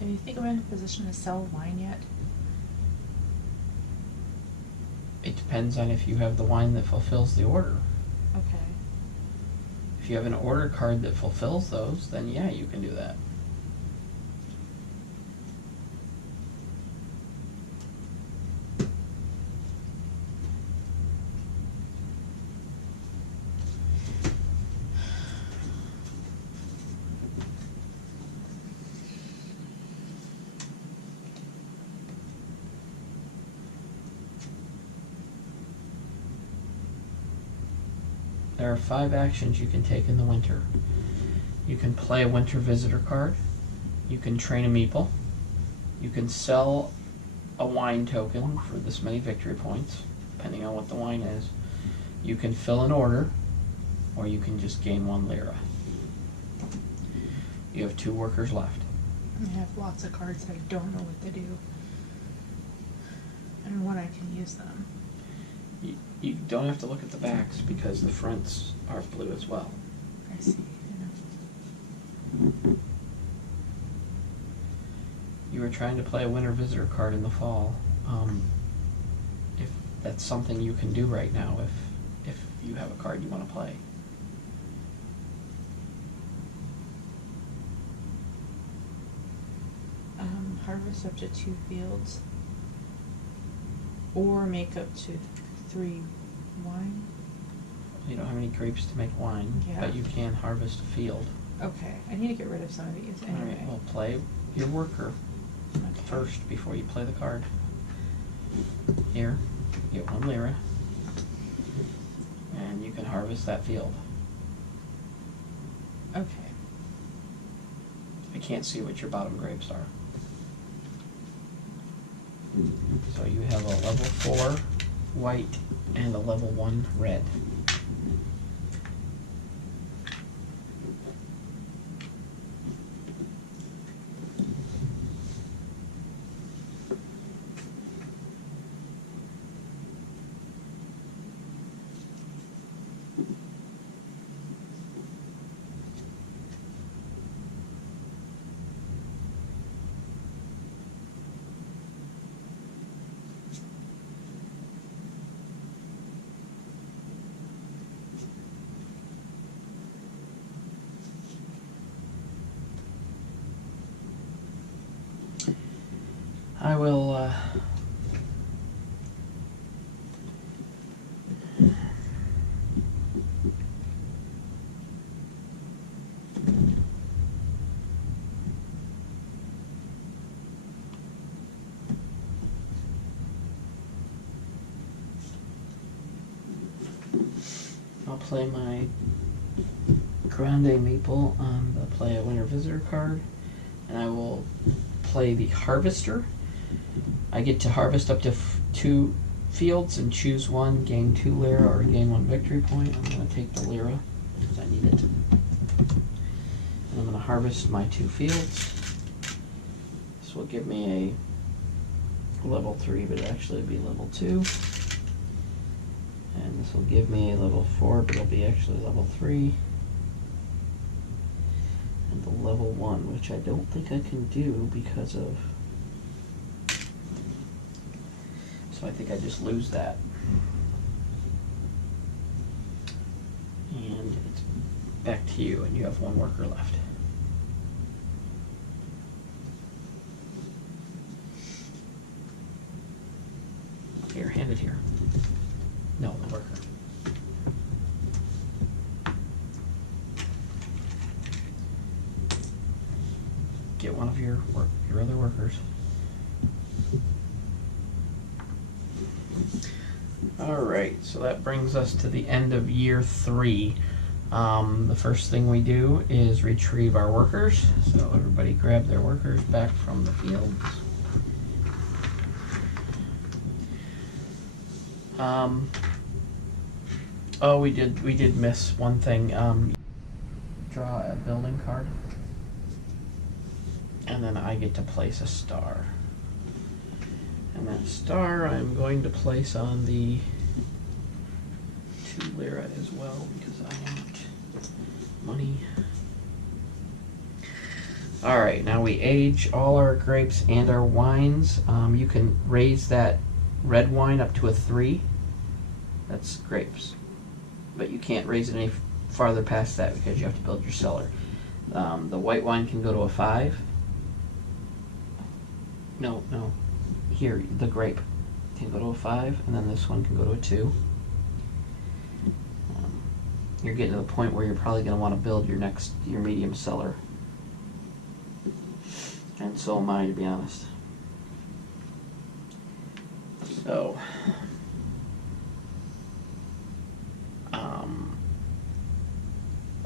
Do you think I'm in a position to sell wine yet? It depends on if you have the wine that fulfills the order. Okay. If you have an order card that fulfills those, then yeah, you can do that. There are 5 actions you can take in the winter. You can play a winter visitor card. You can train a meeple. You can sell a wine token for this many victory points, depending on what the wine is. You can fill an order, or you can just gain 1 lira. You have 2 workers left. I have lots of cards that I don't know what to do. And when I can use them. You don't have to look at the backs because the fronts are blue as well. I see. You were trying to play a winter visitor card in the fall. If that's something you can do right now, if you have a card you want to play. Harvest up to 2 fields. Or make up to 3 wine. You don't have any grapes to make wine, Yeah. but you can harvest a field. Okay, I need to get rid of some of these anyway. Alright, well play your worker Okay. first before you play the card. Here, get 1 lira. And you can harvest that field. Okay. I can't see what your bottom grapes are. So you have a level 4 white and a level 1 red. I will I'll play my Grande Maple on the Play a Winter Visitor card, and I will play the Harvester. I get to harvest up to 2 fields and choose one, gain 2 lira or gain 1 victory point. I'm going to take the lira because I need it. And I'm going to harvest my 2 fields. This will give me a level 3, but actually it'll be level 2. And this will give me a level 4, but it'll be actually level 3. And the level 1, which I don't think I can do because of... So I think I just lose that. And it's back to you, and you have 1 worker left. Here, hand it here. No, the worker. Get one of your other workers. All right, so that brings us to the end of year 3. The first thing we do is retrieve our workers. So everybody grab their workers back from the fields. Oh, we did miss one thing. Draw a building card, and then I get to place a star. And that star I'm going to place on the 2 lira as well because I want money. All right, now we age all our grapes and our wines. You can raise that red wine up to a 3. That's grapes. But you can't raise it any farther past that because you have to build your cellar. The white wine can go to a 5. No. Here, the grape can go to a 5, and then this one can go to a 2. You're getting to the point where you're probably going to want to build your medium cellar. And so am I, to be honest. So,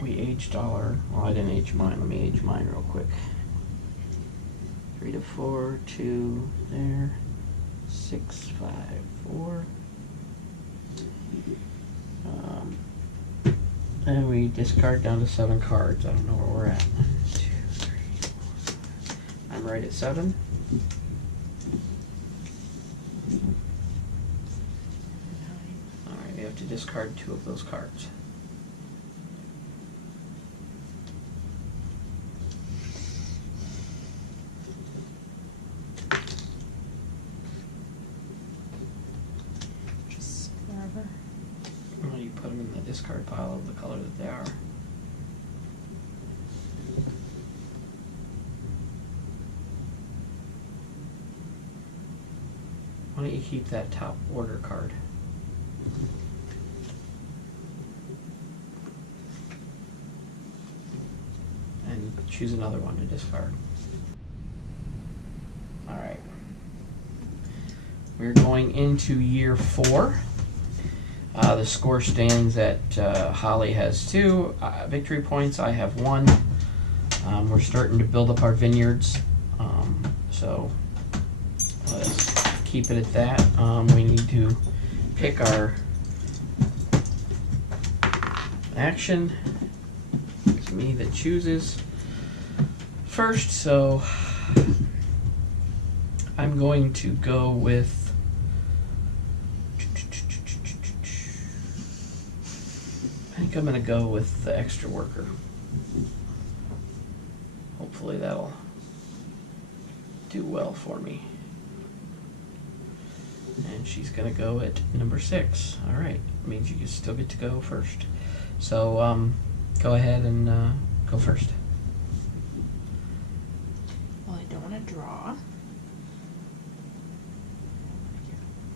we aged all our, well, I didn't age mine. Let me age mine real quick. 3 to 4, 2 there, 6, 5, 4. And we discard down to 7 cards. I don't know where we're at. 1, 2, 3, 4, 5. I'm right at 7. Alright, we have to discard 2 of those cards. Just wherever. Well, you put them in the discard pile of the color that they are. Why don't you keep that top order card? And choose another one to discard. Alright. We're going into year 4. The score stands at Holly has 2 victory points. I have 1. We're starting to build up our vineyards. So let's keep it at that. We need to pick our action. It's me that chooses first, so I'm going to go with I think I'm going to go with the extra worker. Hopefully that'll do well for me. And she's going to go at number 6. All right, means you still get to go first. So go ahead and go first. Well, I don't want to draw.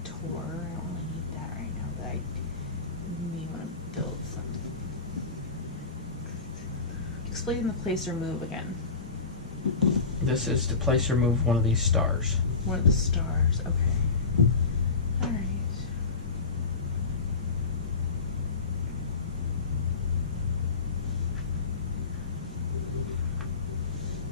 Tour. I don't really need that right now, but I may want to build some. Explain the place or move again. This is to place or move one of these stars. One of the stars. Okay. All right.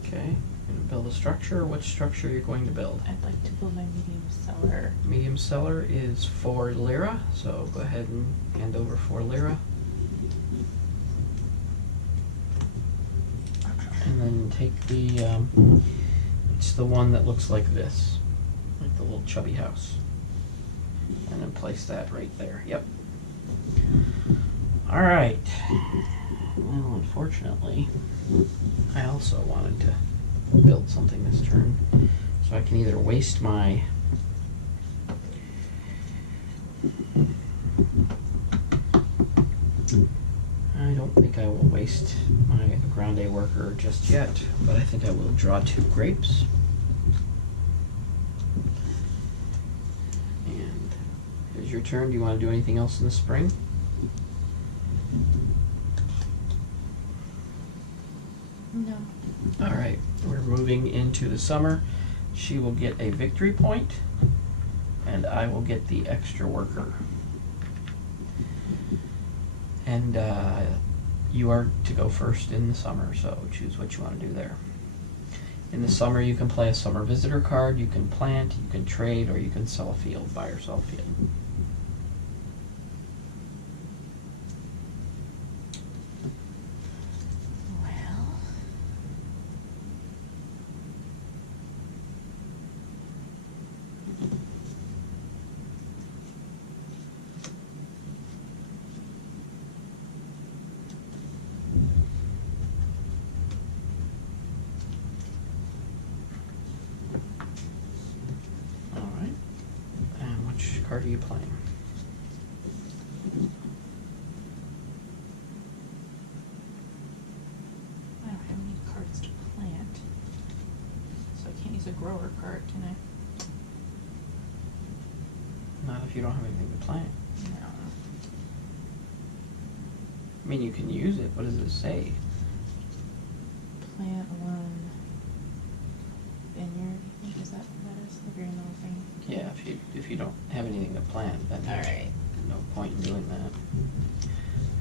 Okay. Gonna build a structure. Which structure you're going to build? I'd like to build my medium cellar. Medium cellar is 4 lira, so go ahead and hand over 4 lira. And then take the, it's the one that looks like this, like the little chubby house. And then place that right there, yep. All right. Well, unfortunately, I also wanted to build something this turn, so I can either waste my I don't think I will waste my grande worker just yet, but I think I will draw 2 grapes. And here's your turn. Do you want to do anything else in the spring? No. All right, we're moving into the summer. She will get a victory point, and I will get the extra worker. And you are to go first in the summer, so choose what you want to do there. In the summer, you can play a summer visitor card, you can plant, you can trade, or you can sell a field, buy or sell a field. Well, All right. And which card are you playing? I don't have any cards to plant, so I can't use a grower card, can I? Not if you don't have anything to plant. No. I mean, you can use it. What does it say? Plant 1 vineyard. I think is that what that is? The green little thing. Yeah, if you don't have anything to plant, then All there's right. no point in doing that.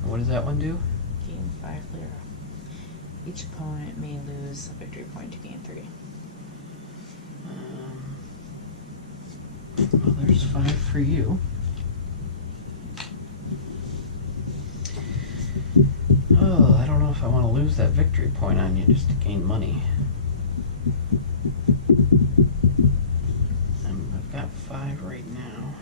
And what does that one do? Gain 5 lira. Each opponent may lose a victory point to gain 3. Well, there's 5 for you. Oh, I don't know if I want to lose that victory point on you just to gain money. I've got 5 right now.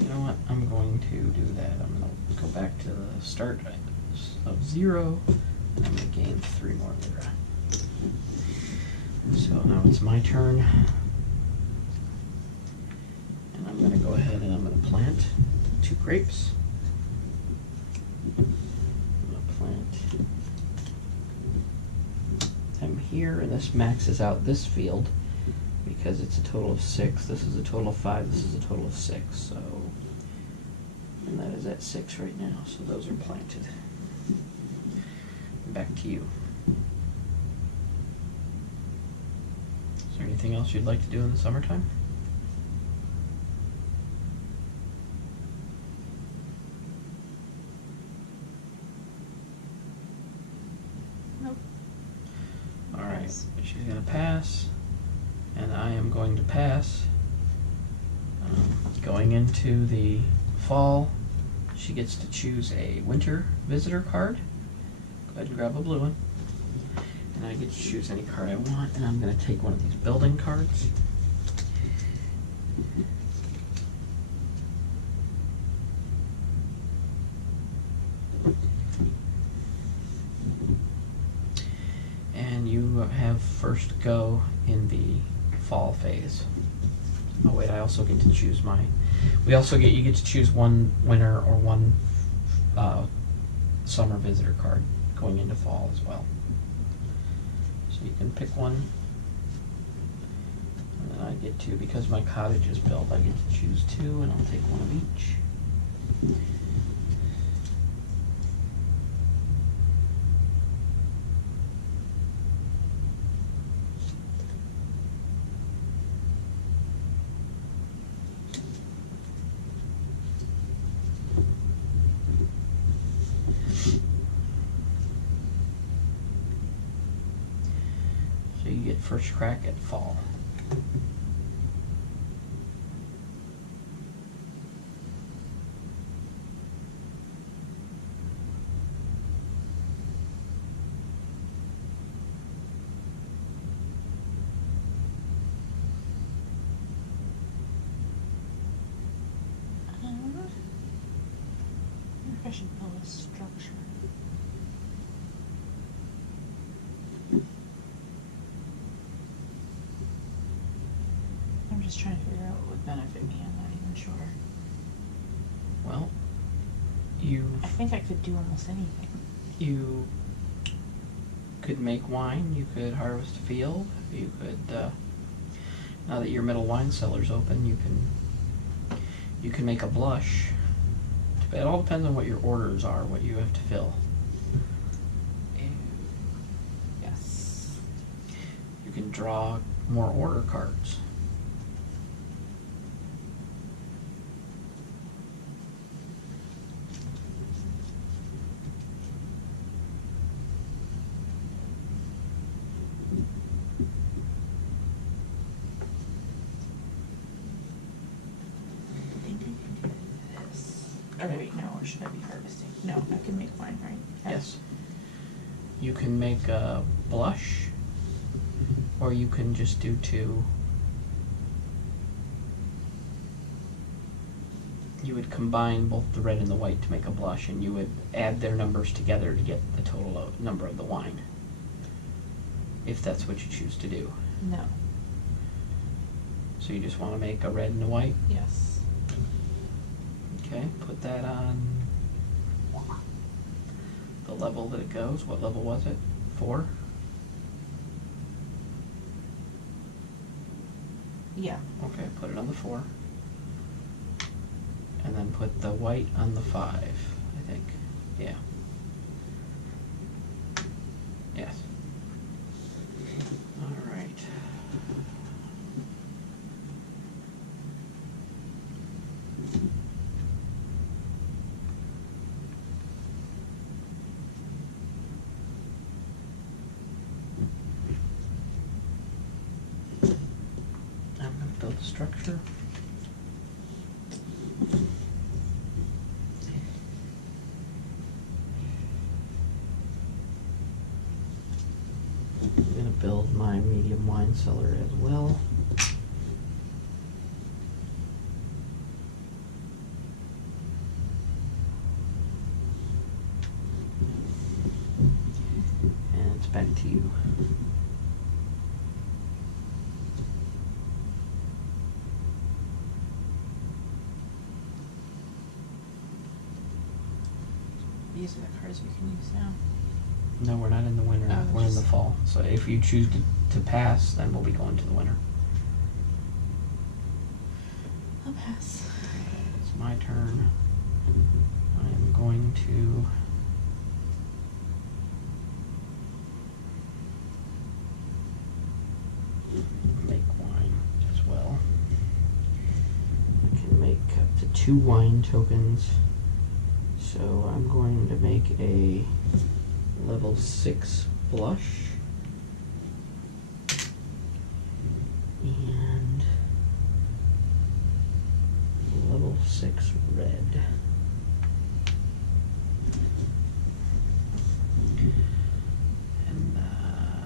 You know what? I'm going to do that. I'm going to go back to the start of 0. And I'm going to gain 3 more lira. So now it's my turn. And I'm going to go ahead and I'm going to plant 2 grapes. I'm going to plant them here, and this maxes out this field because it's a total of 6. This is a total of 5. This is a total of 6. So, and that is at 6 right now. So those are planted. Back to you. Is there anything else you'd like to do in the summertime? Nope. All right, she's going to pass, and I am going to pass. Going into the fall, she gets to choose a winter visitor card. Go ahead and grab a blue one. And I get to choose any card I want, and I'm going to take one of these building cards. And you have first go in the fall phase. Oh wait, I also get to choose my. You get to choose one winter or one summer visitor card going into fall as well. So you can pick one, and then I get to, because my cottage is built, I get to choose 2, and I'll take one of each. first crack at fall. I wonder if I should build a structure. I'm just trying to figure out what would benefit me. I'm not even sure. Well, I think I could do almost anything. you could make wine, you could harvest a field, you could, now that your middle wine cellar's open, you can make a blush. It all depends on what your orders are, what you have to fill. Yes. You can draw more order cards. I think I can do this. Or wait, no, or should I be harvesting? No, I can make wine, right? Yes. You can make a blush, or you can just do two. You would combine both the red and the white to make a blush, and you would add their numbers together to get the total number of the wine, if that's what you choose to do. No. So you just want to make a red and a white? Yes. Okay, put that on the level that it goes. What level was it? 4? Yeah. Okay, put it on the 4. And then put the white on the 5, I think. Yeah. Yes. All right. I'm going to build a structure. I'm going to build my medium wine cellar as well. And it's back to you. These are the cards we can use now. No, we're not in the winter. Oh, We're in the just- fall. So if you choose to pass, then we'll be going to the winter. I'll pass. It's my turn. I am going to make wine as well. I can make up to 2 wine tokens. So I'm going to make a level 6 blush. And level 6 red. And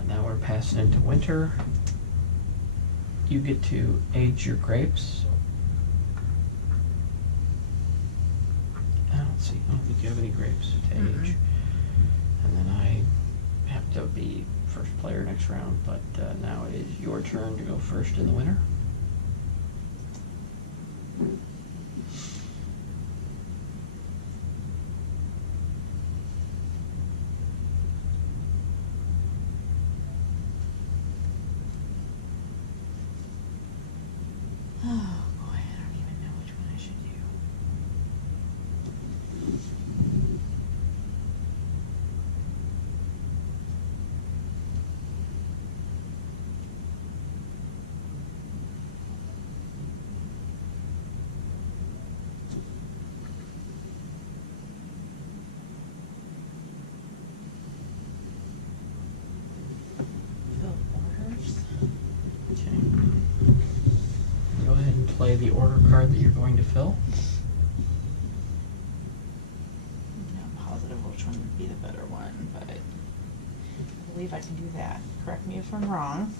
now we're passing into winter. You get to age your grapes. I don't think you have any grapes to age. And then I have to be first player next round, but now it is your turn to go first in the winter. Oh boy, I don't even know which one I should do. the order card that you're going to fill? I'm not positive which one would be the better one, but I believe I can do that. Correct me if I'm wrong.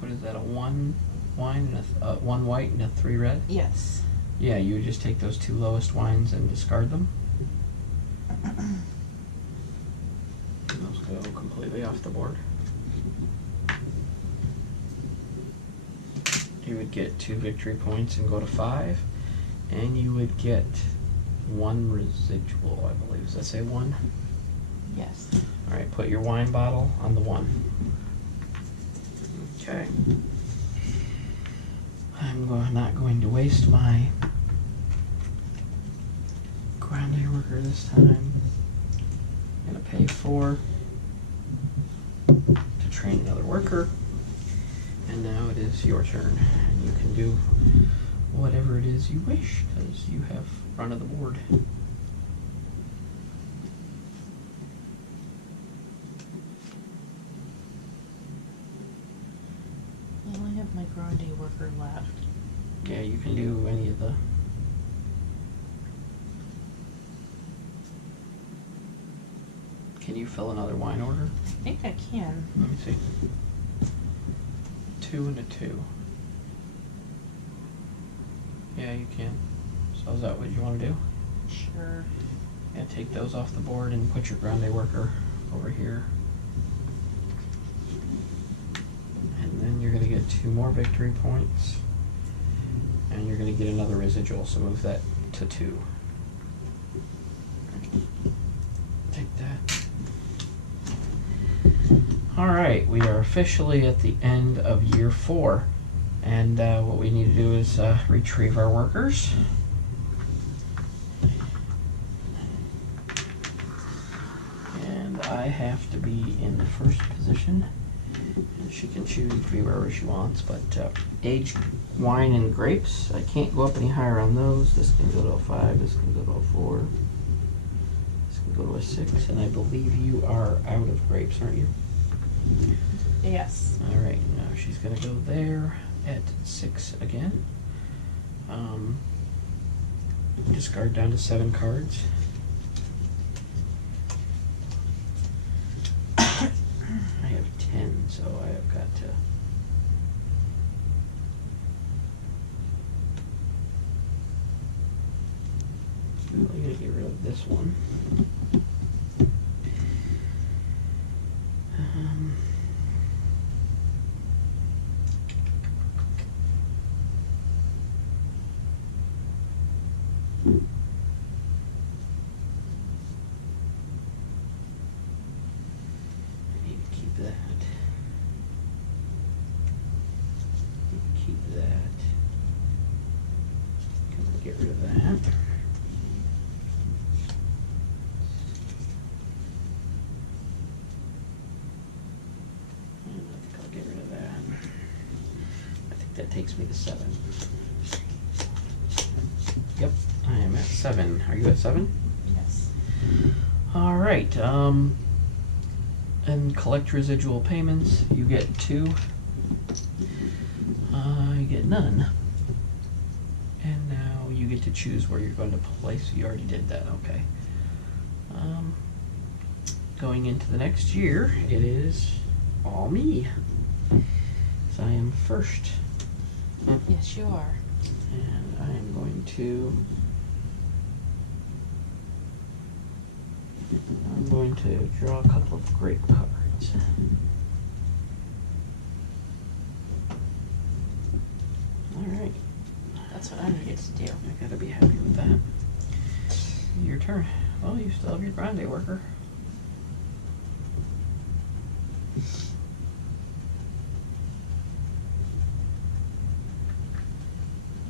What is that, a 1 wine and a 1 white and a 3 red? Yes. Yeah, you would just take those 2 lowest wines and discard them. Those go completely off the board. You would get 2 victory points and go to 5, and you would get 1 residual, I believe. Does that say 1? Yes. All right, put your wine bottle on the 1. Okay. I'm not going to waste my grande worker this time. I'm going to pay 4 to train another worker. And now it is your turn. And you can do whatever it is you wish, because you have run of the board. I only have my grande worker left. Yeah, you can do any of the... Can you fill another wine order? I think I can. Let me see. 2 and a 2. Yeah, you can. So is that what you want to do? Sure. Yeah, take those off the board and put your grande worker over here. And then you're going to get 2 more victory points. And you're going to get another residual, so move that to 2. Take that. Alright, we are officially at the end of year 4. And what we need to do is retrieve our workers. And I have to be in the first position. And she can choose to be wherever she wants, but aged wine and grapes, I can't go up any higher on those. This can go to a 5, this can go to a 4, this can go to a 6, and I believe you are out of grapes, aren't you? Yes. Alright, now she's going to go there at 6 again. Discard down to 7 cards. I have 10, so I have got to... I'm going to get rid of this one. I need to keep that. Keep that. Gonna get rid of that. That takes me to 7. Yep, I am at 7. Are you at 7? Yes. Alright, and collect residual payments. You get 2. I get none. And now you get to choose where you're going to place. You already did that, okay. Going into the next year, it is all me. So I am first. Yes, you are. And I am going to... draw a couple of grape cards. Alright. That's what I needed to do. I gotta be happy with that. Your turn. Well, you still have your grande worker.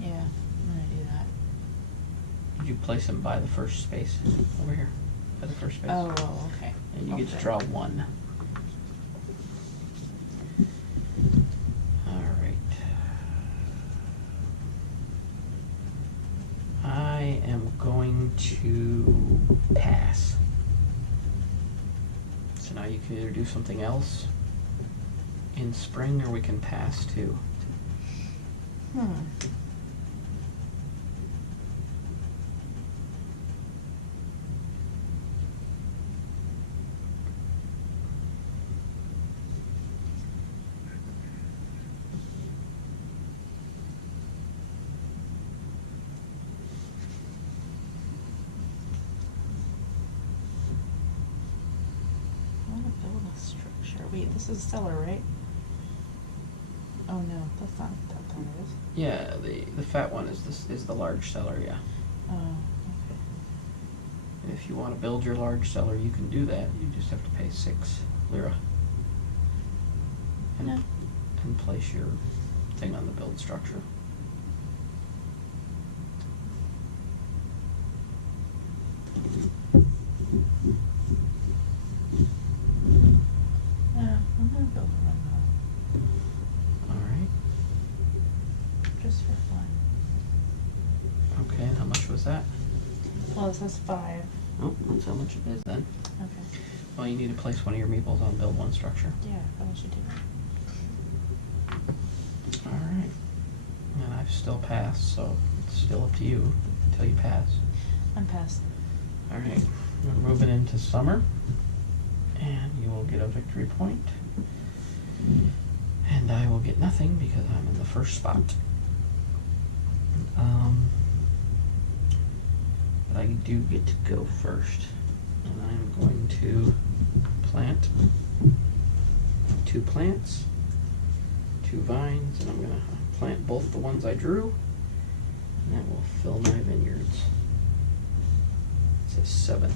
Yeah, I'm gonna do that. Did you place him by the first space? Over here. By the first space. Oh, okay. And you get to draw 1. Alright. I am going to pass. So now you can either do something else in spring, or we can pass too. build a structure. Wait, this is cellar, right? Oh no, that's not what that is. Yeah, the fat one is the large cellar, yeah. Oh, okay. And if you want to build your large cellar, you can do that. You just have to pay 6 lira. And, Yeah. and place your thing on the build structure. Yeah, I'm gonna build one though. Alright. Just for fun. Okay, and how much was that? Well, it says 5. Oh, that's how much it is then. Okay. Well, you need to place one of your meeples on build one structure. Yeah, probably should do that. Alright. And I've still passed, so it's still up to you until you pass. I'm past. Alright, we're moving into summer, and you will get a victory point. And I will get nothing because I'm in the first spot. But I do get to go first. And I'm going to plant 2 plants, 2 vines, and I'm going to plant both the ones I drew, and that will fill my vineyards. It says 7,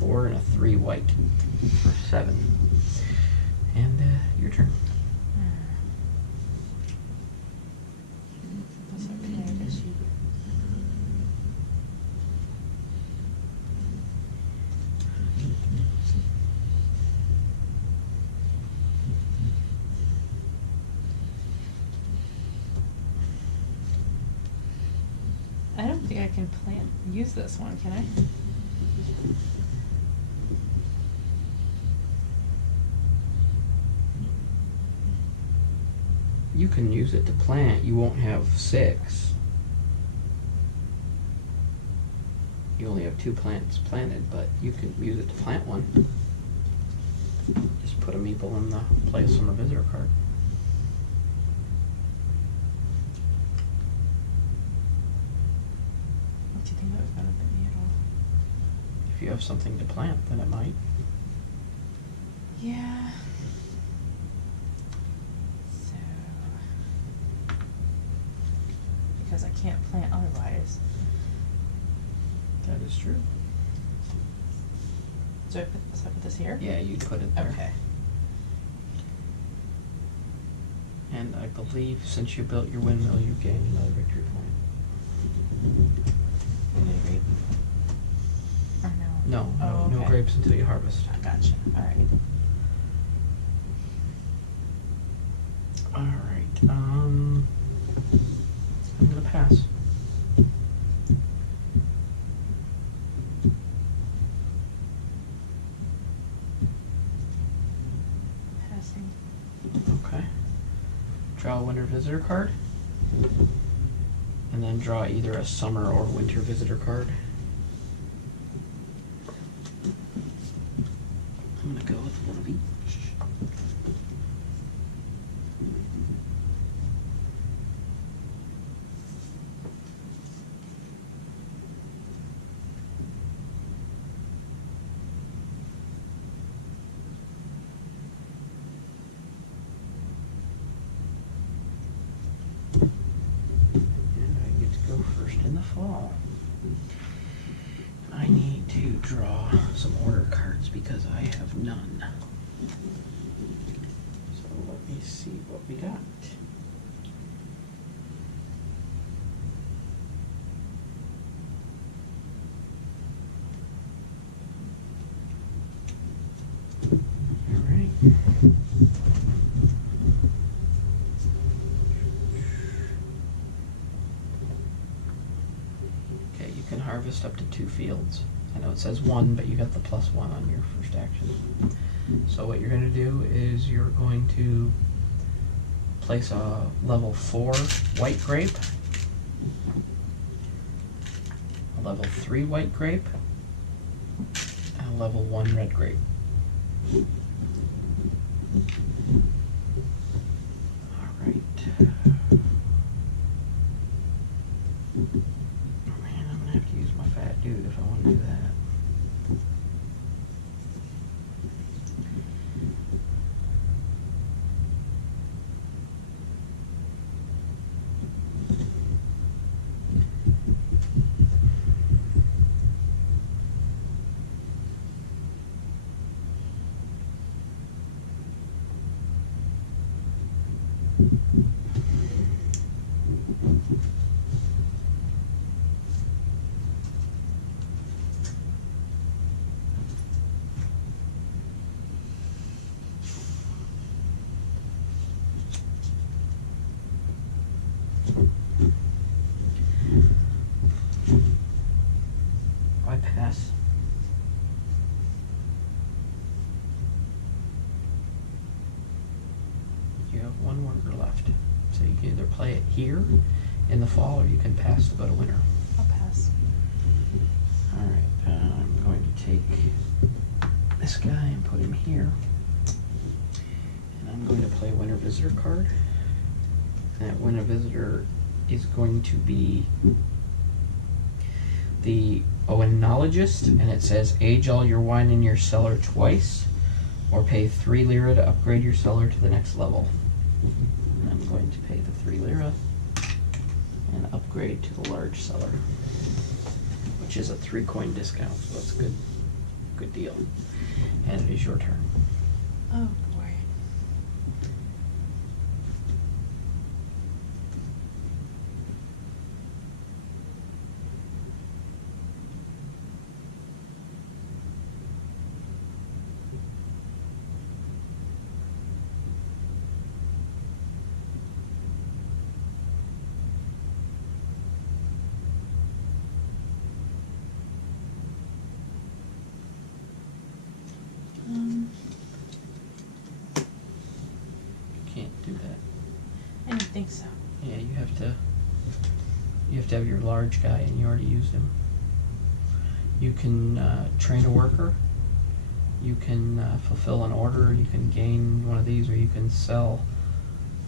4 and a 3 white for 7. And your turn. That's okay, I guess you. I don't think I can use this one, can I? You can use it to plant. You won't have 6. You only have 2 plants planted, but you can use it to plant one. Just put a meeple in the place on the visitor card. Do you think that would benefit me at all? If you have something to plant, then it might. Yeah. So, because I can't plant otherwise. That is true. So I put this here? Yeah, you put it there. Okay. And I believe since you built your windmill, you gained another victory point. Maybe. Or no? No, Oh, no okay. grapes until you harvest. I gotcha. Alright. Alright, I'm gonna pass. Passing. Okay. Draw a winter visitor card. And then draw either a summer or winter visitor card. I'm gonna go with one of each. In the fall. I need to draw some order cards because I have none. So let me see what we got. All right. Harvest up to 2 fields. I know it says 1, but you got the +1 on your first action. So what you're going to do is you're going to place a level 4 white grape, a level 3 white grape, and a level 1 red grape. Alright. Dude, if I want to do that. have one worker left. So you can either play it here in the fall, or you can pass to go to winter. I'll pass. Alright, I'm going to take this guy and put him here. And I'm going to play Winter Visitor card. And that Winter Visitor is going to be the Oenologist, and it says age all your wine in your cellar twice, or pay 3 lira to upgrade your cellar to the next level. And I'm going to pay the 3 lira and upgrade to the large cellar, which is a 3 coin discount, so that's a good deal. And it is your turn. Oh boy. Can't do that. I didn't think so. Yeah, you have to have your large guy, and you already used him. You can train a worker. You can fulfill an order. You can gain one of these, or you can sell.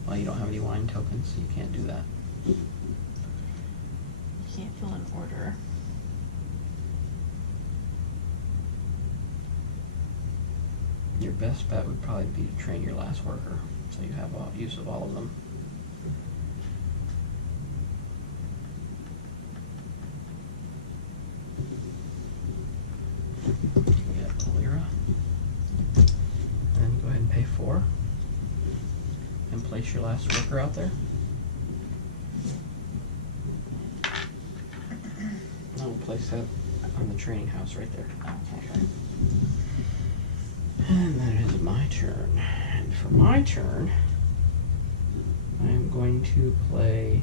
Well, you don't have any wine tokens, so you can't do that. You can't fill an order. Your best bet would probably be to train your last worker, so you have use of all of them. You get a lira, and then go ahead and pay 4, and place your last worker out there. Now we'll place that on the training house right there. Okay. And that is my turn. And for my turn, I'm going to play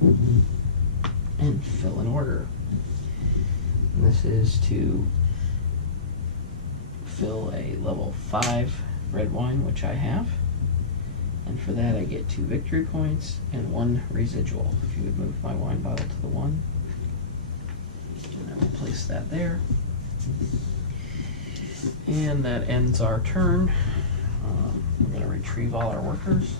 and fill an order. And this is to fill a level 5 red wine, which I have. And for that I get 2 victory points and 1 residual. If you would move my wine bottle to the 1. And I will place that there. And that ends our turn. We're going to retrieve all our workers.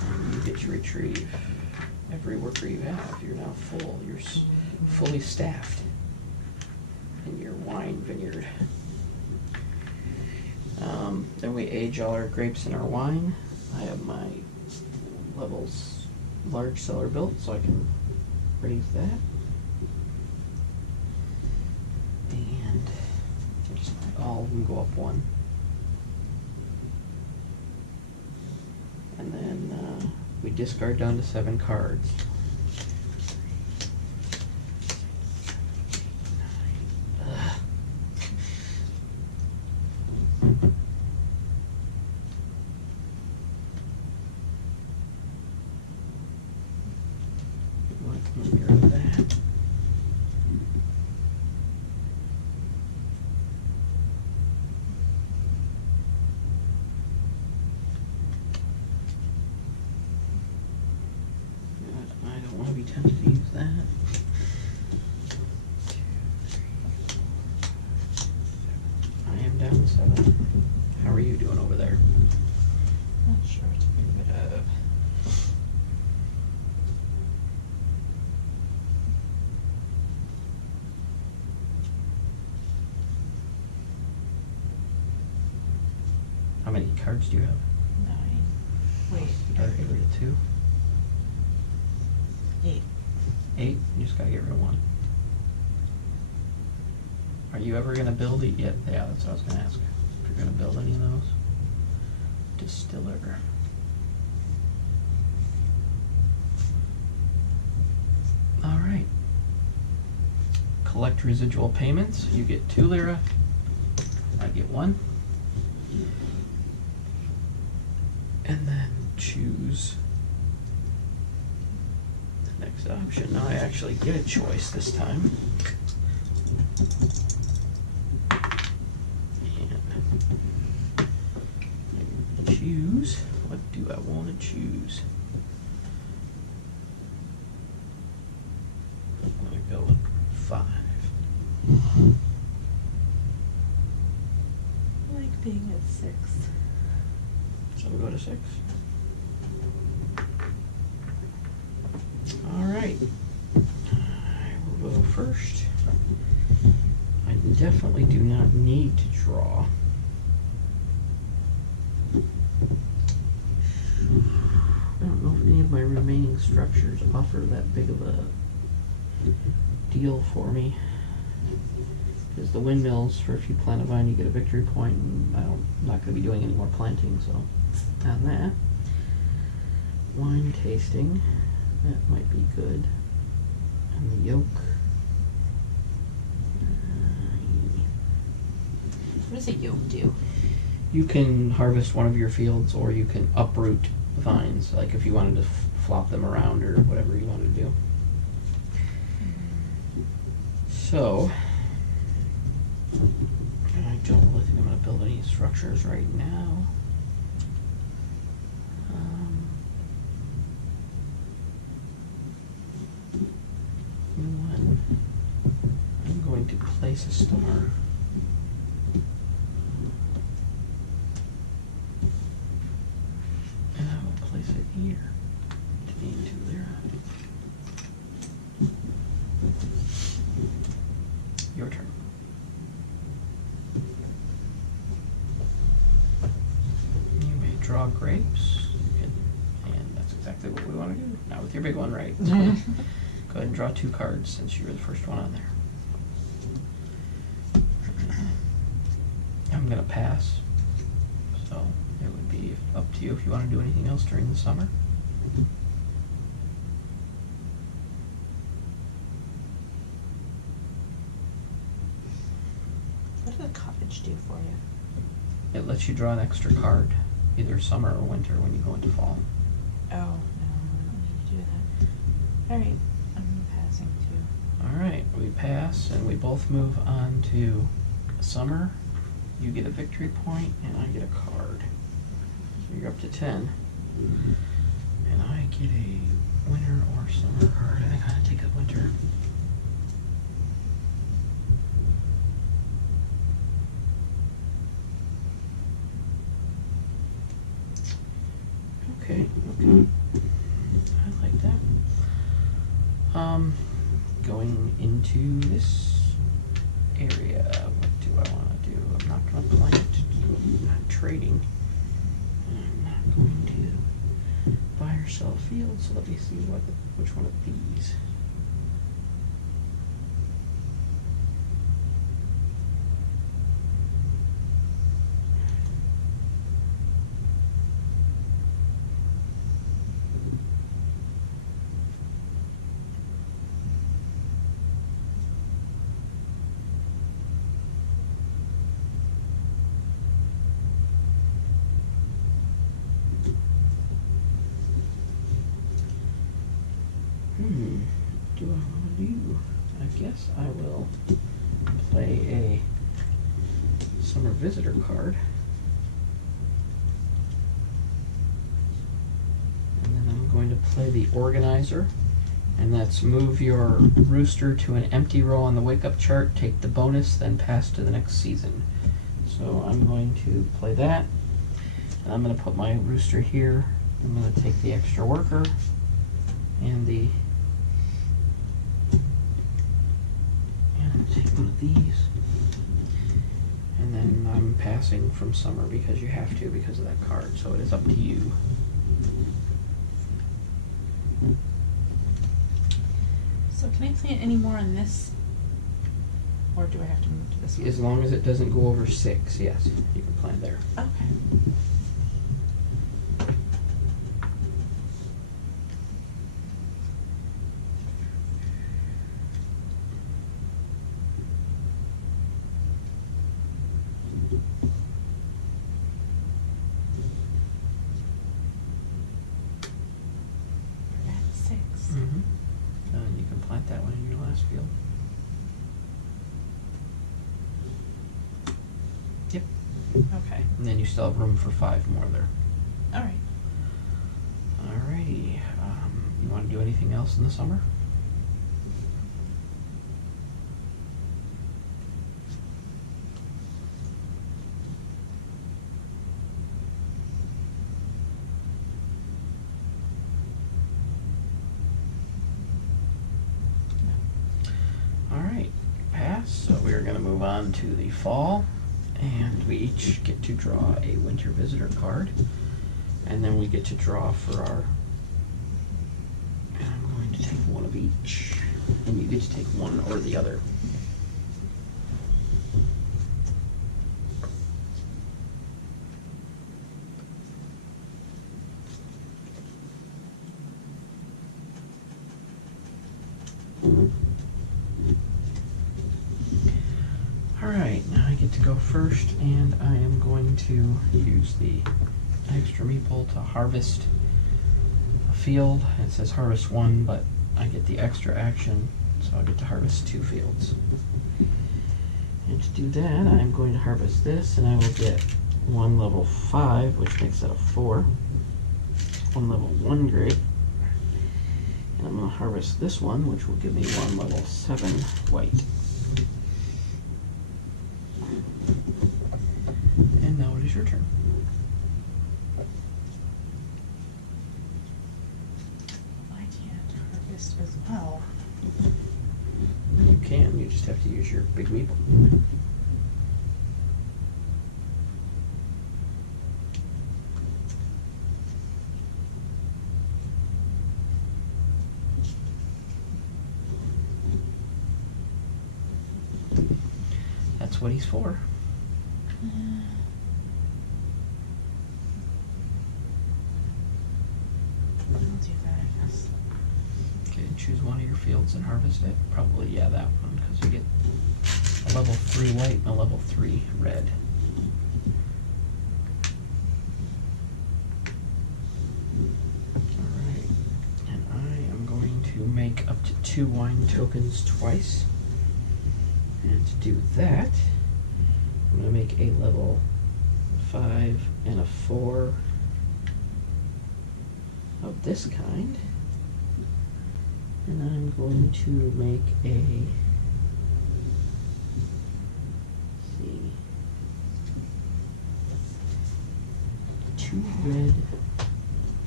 And you get to retrieve every worker you have. You're now full. You're fully staffed in your wine vineyard. Then we age all our grapes in our wine. I have my levels large cellar built, so I can raise that. And just all of them go up 1. And then we discard down to 7 cards. Get rid of that. I don't want to be tempted to use that. 2, 3, 4, 5, 6, 7. I am down to 7. How are you doing over there? Not sure what to get rid of. How many cards do you have? 9. Wait. You gotta get rid of 2. 8. 8? You just gotta get rid of 1. Are you ever gonna build it yet? Yeah, that's what I was gonna ask. If you're gonna build any of those. Distiller. Alright. Collect residual payments. You get 2 lira. I get 1. And then choose the next option. Now I actually get a choice this time. And choose? What do I want to choose? I'm going to go with 5. I like being at 6. So we'll go to 6. Alright. I will go first. I definitely do not need to draw. I don't know if any of my remaining structures offer that big of a deal for me. Because the windmills, for if you plant a vine, you get a victory point, and I'm not going to be doing any more planting, so on that. Wine tasting, that might be good. And the yolk. What does a yolk do? You can harvest one of your fields, or you can uproot vines, like if you wanted to flop them around or whatever you wanted to do. So, I don't really think I'm going to build any structures right now. You know what? I'm going to place a star. And I will place it here to gain 2 lira. Your turn. You may draw grapes. And that's exactly what we want to do. Not with your big one, right? Go ahead and draw 2 cards since you were the first one on there. I'm going to pass. So it would be up to you if you want to do anything else during the summer. What does a cottage do for you? It lets you draw an extra card, either summer or winter when you go into fall. Oh, no, I don't need to do that. Alright, I'm passing too. Alright, we pass and we both move on to summer. You get a victory point and I get a card. So you're up to 10. And I get a winter or summer card. I think I'm going to take a winter. Okay. I like that. Going into this area, what do I want to do? I'm not going to plant. I'm not trading. I'm not going to buy or sell a field. So let me see which one of these. What do I want to do? I guess I will play a summer visitor card. And then I'm going to play the organizer. And that's move your rooster to an empty row on the wake-up chart, take the bonus, then pass to the next season. So I'm going to play that. And I'm going to put my rooster here. I'm going to take the extra worker and the take one of these, and then I'm passing from summer because you have to because of that card, so it is up to you. So can I plant any more on this? Or do I have to move to this one? As long as it doesn't go over 6, yes, you can plant there. Okay. And you can plant that one in your last field. Yep. Okay. And then you still have room for 5 more there. All right. Alrighty. You want to do anything else in the summer? Alright, pass. So we are going to move on to the fall, and we each get to draw a winter visitor card, and then we get to draw for our, and I'm going to take one of each, and you get to take one or the other. Alright, now I get to go first, and I am going to use the extra meeple to harvest a field. It says harvest one, but I get the extra action, so I get to harvest 2 fields. And to do that, I'm going to harvest this, and I will get 1 level 5, which makes it a 4, 1 level 1 grape, and I'm going to harvest this one, which will give me 1 level 7 white. And now it is your turn. I can't harvest as well. You can, you just have to use your big meeple. That's what he's for. I'll do that, I guess. Okay, choose one of your fields and harvest it. Probably, yeah, that one, because you get a level 3 white and a level 3 red. Alright, and I am going to make up to 2 wine tokens twice. And to do that, I'm going to make a level 5 and a 4 of this kind. And I'm going to make a, let's see, 2 red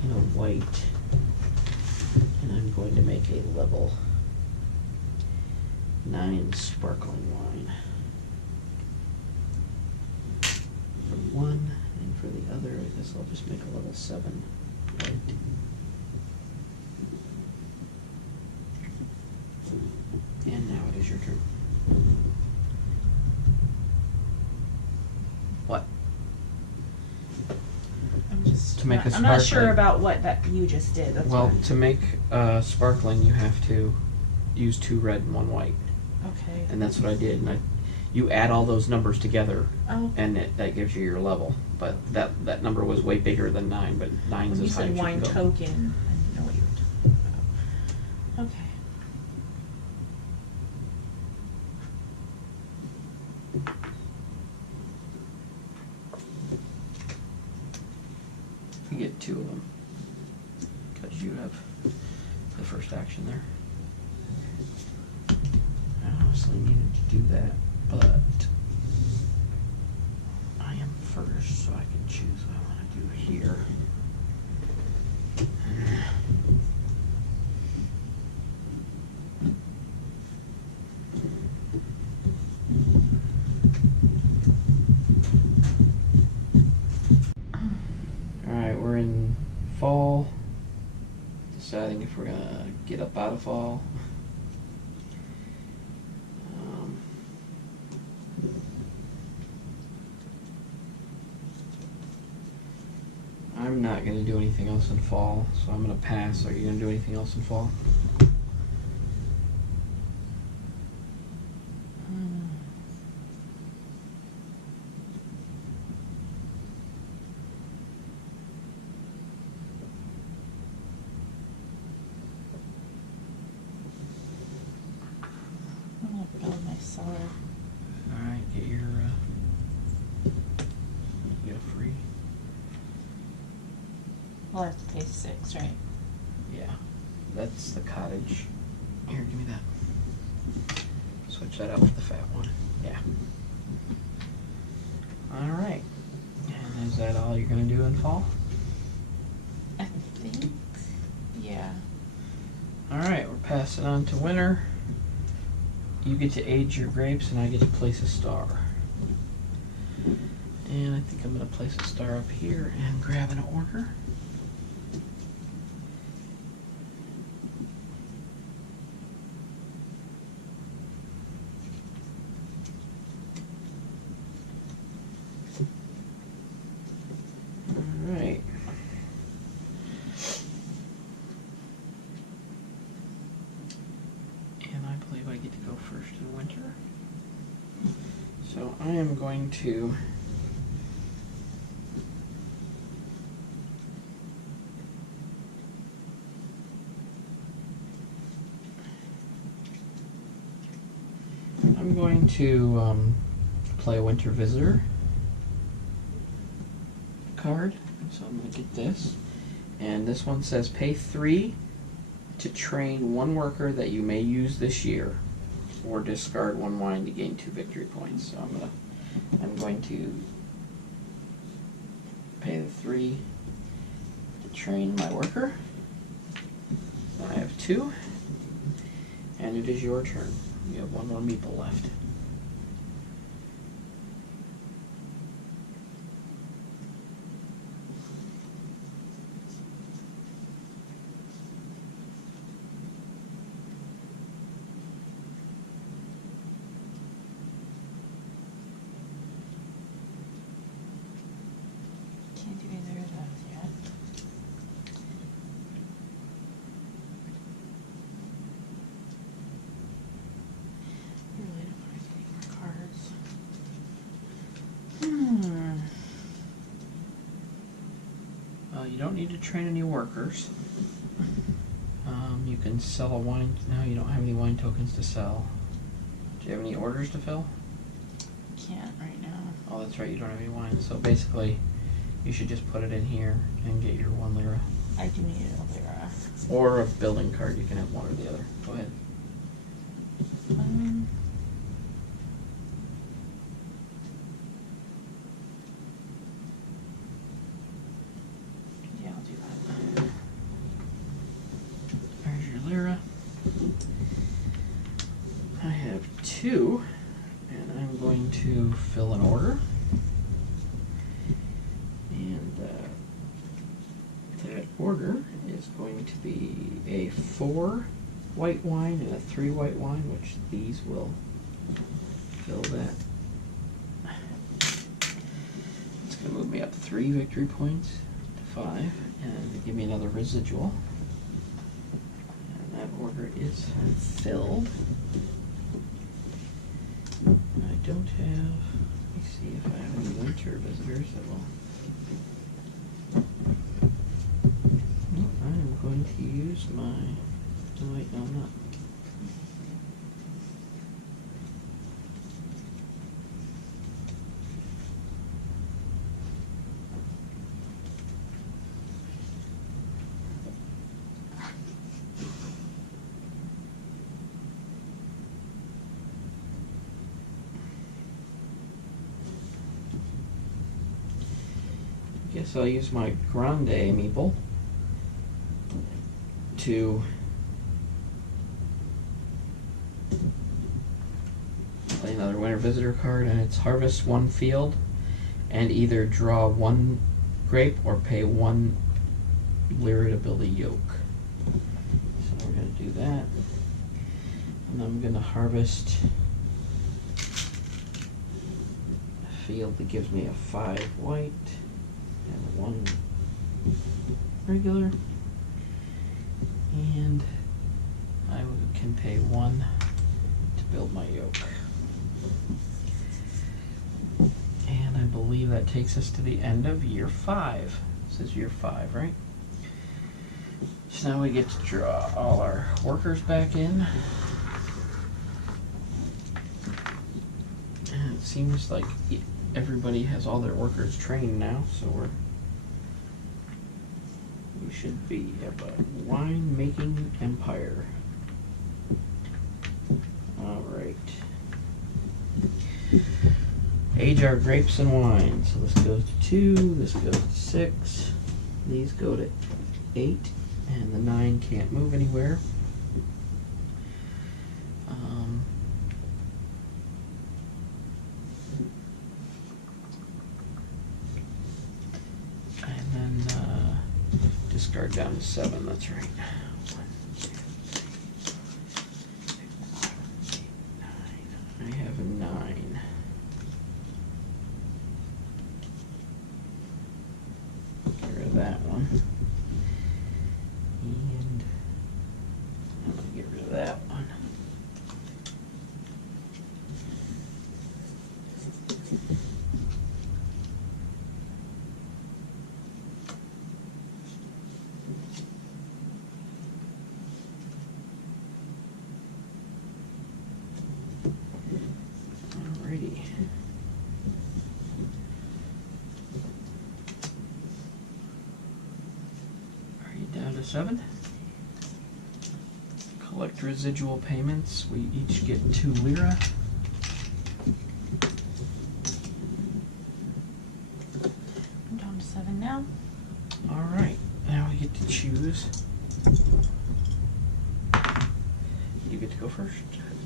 and a white. And I'm going to make a level 9 sparkling wine. For one, and for the other, I guess I'll just make a level 7 white. And now it is your turn. What? I'm just. To make a I'm not sure sparkling. about what that you just did. That's Well, why. to make sparkling, you have to use 2 red and 1 white. Okay. And that's what I did. And you add all those numbers together, Oh. and that gives you your level. But that number was way bigger than 9, but 9's When you as high said as you wine can go. token, I didn't know what you were talking about. Okay. You get 2 of them, because you have the first action there. I honestly needed to do that, but I am first, so I can choose what I want to do here. Alright, we're in fall, deciding if we're gonna get up out of fall. I'm not going to do anything else in fall, so I'm going to pass. Are you going to do anything else in fall? I'm gonna build my cellar. Alright, get your, get a free. We'll have to pay 6, right? Yeah, that's the cottage. Here, give me that. Switch that out with the fat one. Yeah. All right. And is that all you're gonna do in fall? I think. Yeah. All right, we're passing on to winter. You get to age your grapes, and I get to place a star. And I think I'm gonna place a star up here and grab an order. All right. And I believe I get to go first in winter. So I am going to play a winter visitor card. So I'm going to get this. And this one says pay 3 to train 1 worker that you may use this year, or discard 1 wine to gain 2 victory points. So I'm going to pay the 3 to train my worker. I have 2, and it is your turn. You have 1 more meeple left. Can't do either of those yet. I really don't want to get any more cards. Well, you don't need to train any workers. You can sell a wine. No, you don't have any wine tokens to sell. Do you have any orders to fill? Can't right now. Oh, that's right, you don't have any wine. So basically, you should just put it in here and get your 1 lira. I do need a lira. Or a building card, you can have one or the other. Go ahead. Yeah, I'll do that. There's your lira. I have 2, and I'm going to fill an order. And that order is going to be a 4 white wine and a 3 white wine, which these will fill that. It's going to move me up 3 victory points to 5, and give me another residual. And that order is filled. I don't have, let me see if I have any winter visitors that will. Nope, I am going to use my, oh wait, no, I'm not. Guess I'll use my Grande meeple to play another winter visitor card, and it's harvest 1 field and either draw 1 grape or pay 1 lira to build a yoke. So we're going to do that, and I'm going to harvest a field that gives me a 5 white and 1 regular, and I can pay 1 to build my yoke. And I believe that takes us to the end of year 5. This is year 5, right? So now we get to draw all our workers back in. And it seems like everybody has all their workers trained now, so we're you should be a wine making empire. All right. Age our grapes and wine. So this goes to 2, this goes to 6, these go to 8, and the 9 can't move anywhere. And then discard down to 7, that's right. 1, 2, 3, 4, 5, 6, 7, 8, 9. I have a 9. Get rid of that one. And I'm going to get rid of that one. Alrighty. Are you down to 7? Collect residual payments. We each get 2 lira. I'm down to 7 now. Alright, now we get to choose. You get to go first,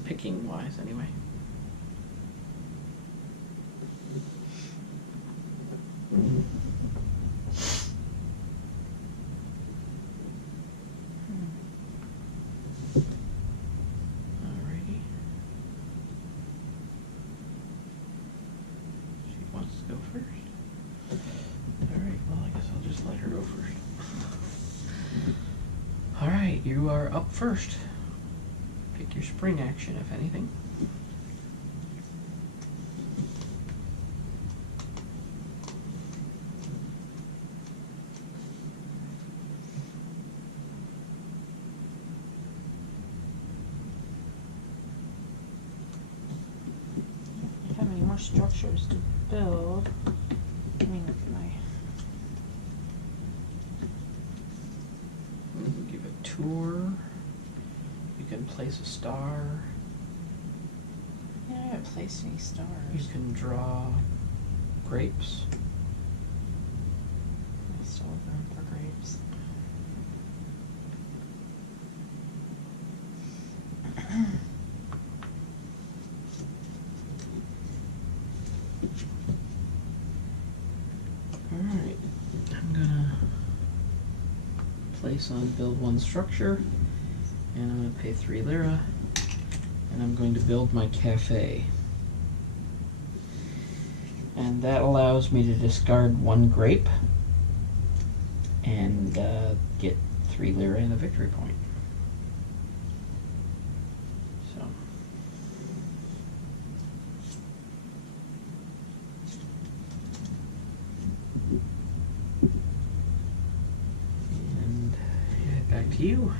picking wise anyway. Alrighty. She wants to go first. Alright, well I guess I'll just let her go first. Alright, you are up first. Pick your spring action, if anything. How many more structures to build? Let me look at my. You can give a tour. You can place a star. Yeah, I haven't placed any You stars. can draw grapes. I still have room for grapes. Alright, I'm gonna place on build 1 structure, and I'm gonna pay 3 lira, and I'm going to build my cafe. And that allows me to discard 1 grape and get 3 lira and a victory point. So. And yeah, back to you.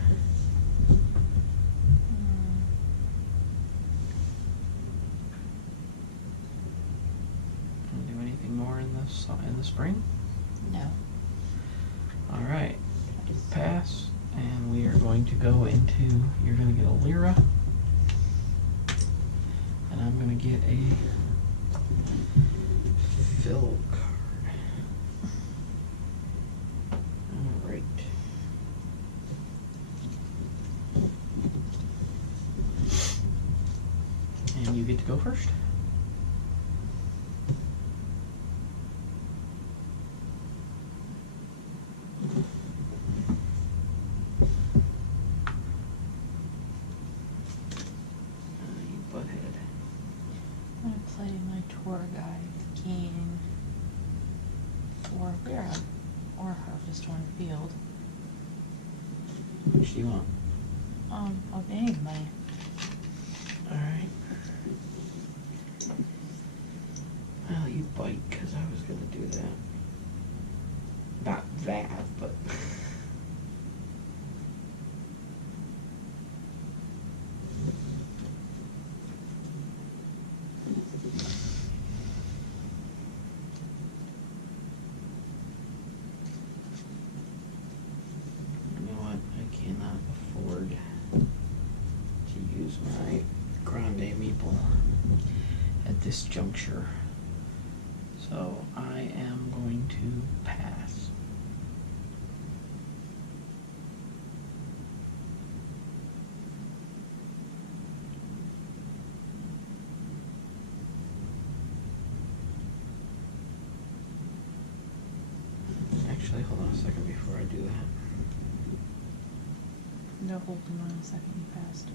Want to do anything more in the spring? No. All right, pass, and we are going to go into. You're going to get a lira, and I'm going to get a fill card. All right. And you get to go first. You butthead. I'm gonna play my tour guide, gain 4 lira, or harvest 1 field. Which do you want? Of any money. All right. Well, you bite, because I was going to do that. Not that, but... juncture. So I am going to pass. Actually, hold on a second before I do that. No, hold on a second, you passed.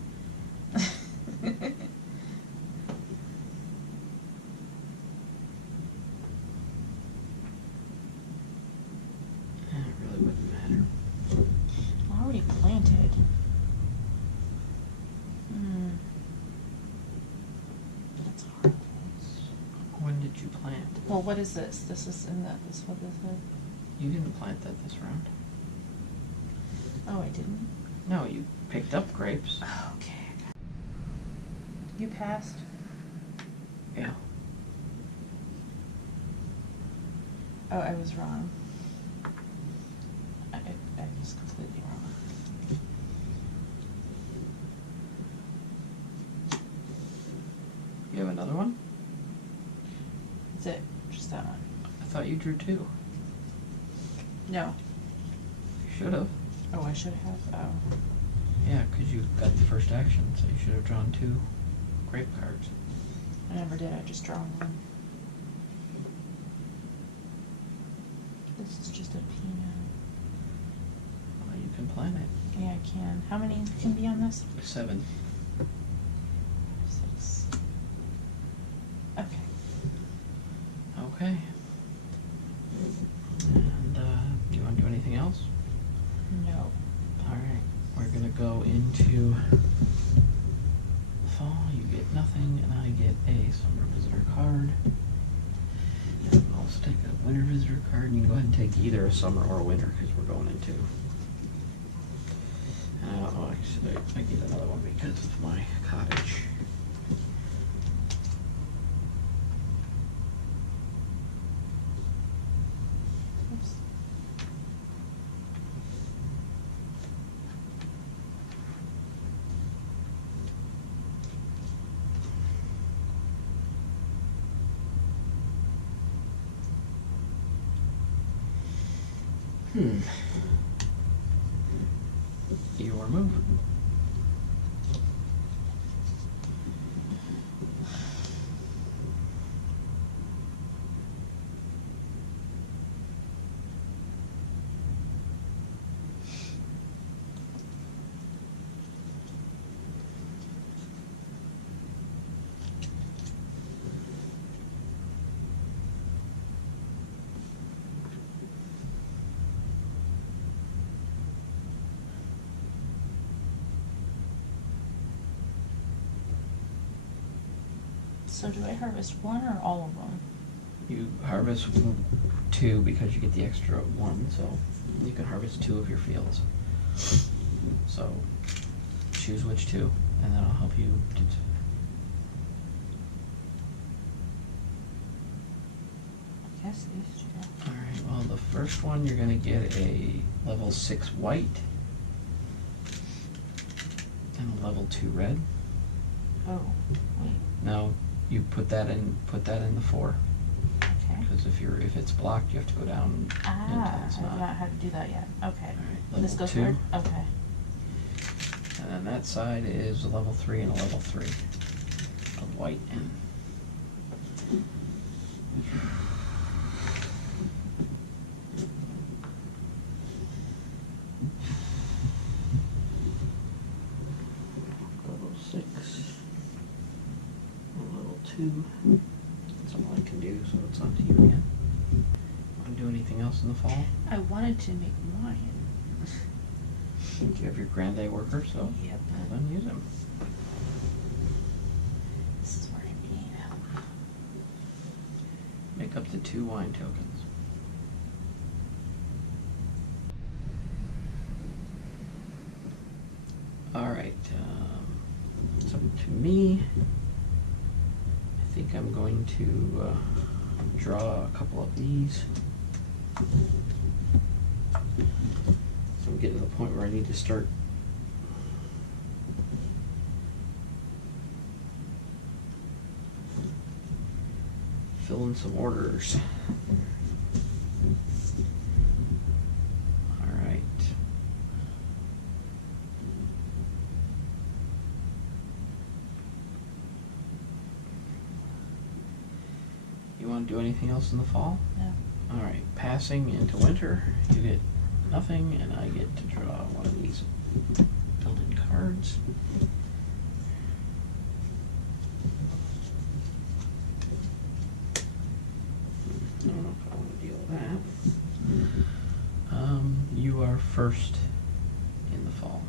It really wouldn't matter. Already planted. That's hard. When did you plant? Well, what is this? This is in that. This what this is? You didn't plant that this round. Oh, I didn't. No, you picked up grapes. Oh, okay. You passed. Yeah. Oh, I was wrong. I was completely wrong. You have another one? That's it. Just that one. I thought you drew two. No. You should have. Oh, I should have. Oh. Yeah, because you got the first action, so you should have drawn two grape cards. I never did. I just draw one. This is just a peanut. Well, you can plant it. Yeah, I can. How many can be on this? 7. 6. Okay. Okay. And do you want to do anything else? No. Alright, we're gonna go into fall. You get nothing, and I get a summer visitor card. And I'll stick a winter visitor card, and you can go ahead and take either a summer or a winter, because we're going into. Oh, actually, I get another one because of my cottage. Oops. Your move. So do I harvest one or all of them? You harvest 2 because you get the extra 1, so you can harvest 2 of your fields. So choose which 2, and then I'll help you. I guess these two. Alright, well, the first one you're going to get a level 6 white and a level 2 red. Oh, wait. Now you put that in the 4. Okay. Because if it's blocked, you have to go down until it's I've not. not had to do that yet. Okay. Alright, This level goes 2. third? Okay. And then that side is a level 3 and a level 3 of white and level 6, and level 2. That's all I can do, so it's up to you again. Want to do anything else in the fall? I wanted to make wine. Do you have your grande worker? So Yep. well, then use him. This is what I need. Make up the 2 wine tokens. Alright, it's up to me. I think I'm going to draw a couple of these. So I'm getting to the point where I need to start fill in some orders. All right. You want to do anything else in the fall? No. All right. Passing into winter, you get nothing, and I get to draw one of these built-in cards. I don't know if I want to deal with that. You are first in the fall.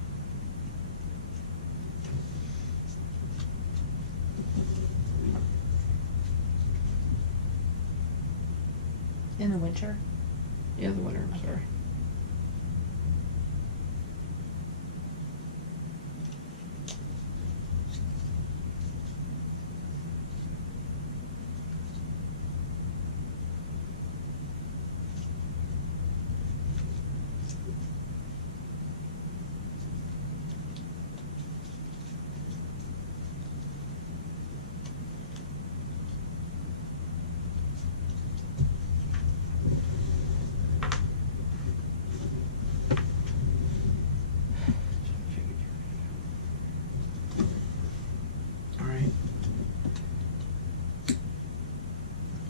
In the winter? Yeah, the winter, I'm sorry.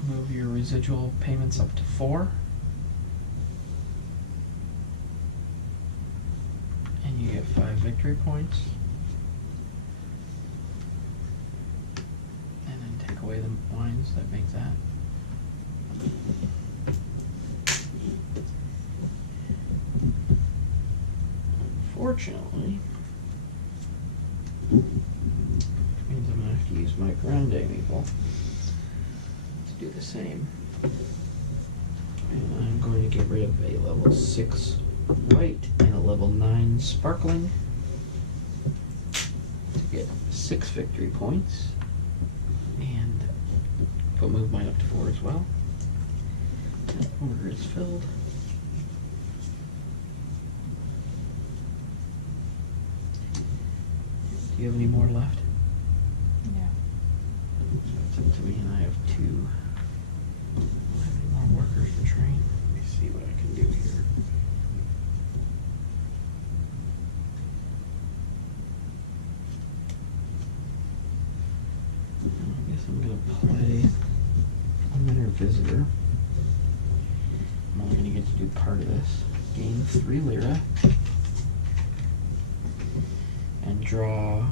Move your residual payments up to 4. And you get 5 victory points. And then take away the wines that make that. Unfortunately, which means I'm going to have to use my grande maple do the same. And I'm going to get rid of a level 6 white and a level 9 sparkling to get 6 victory points. And I'll move mine up to 4 as well. That order is filled. Do you have any more left? No. So it's up to me, and I have 2. More workers to train. Let me see what I can do here. I guess I'm going to play Unlimited Visitor. I'm only going to get to do part of this. Gain 3 lira. And draw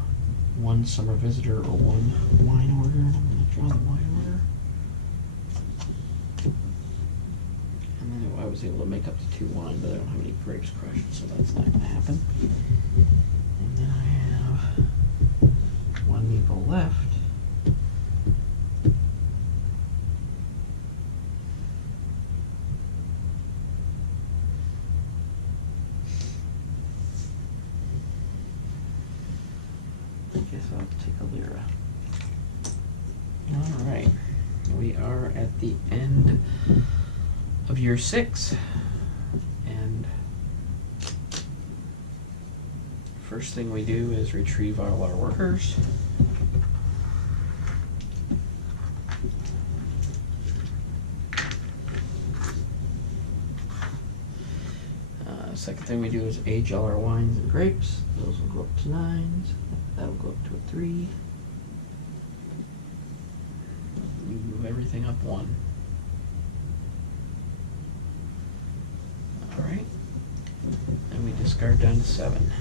1 summer visitor or 1 wine order. And I'm going to draw the wine order. And then I was able to make up to 2 wine, but I don't have any grapes crushed, so that's not going to happen. And then I have 1 maple left. I guess I'll take a lira. All right, we are at the end of year 6, and first thing we do is retrieve all our workers. Second thing we do is age all our wines and grapes. Those will go up to 9s. That'll go up to a 3. You move everything up 1. Alright. And we discard down to 7.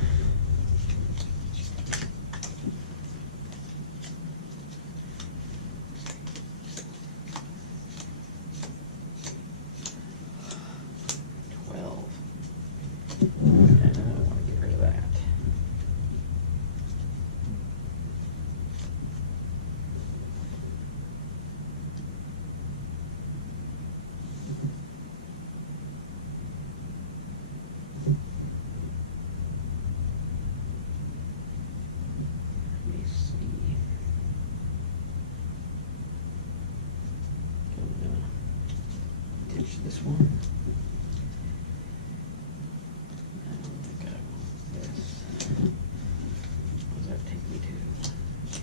This one. I don't think I want this. What does that take me to? 1, 2,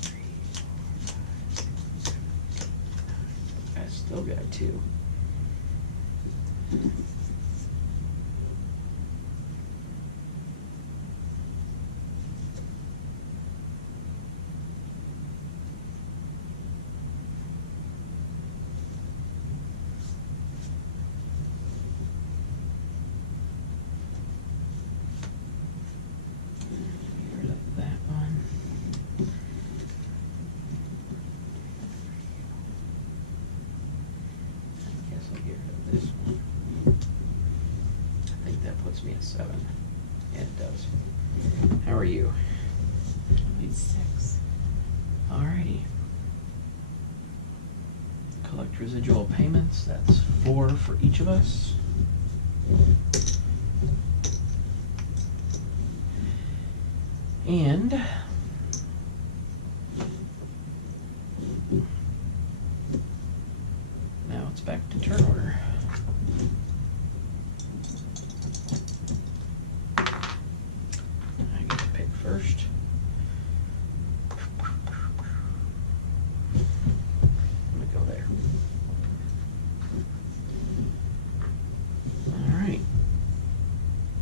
3, 4, 5, 6, 7, 8, 9, Still got 2. Get rid of that one. I guess I'll get rid of this one. I think that puts me at 7. Yeah, it does. How are you? 6. Alrighty. Collect residual payments. That's 4 for each of us. And now it's back to turn order. I get to pick first. I'm gonna go there. Alright.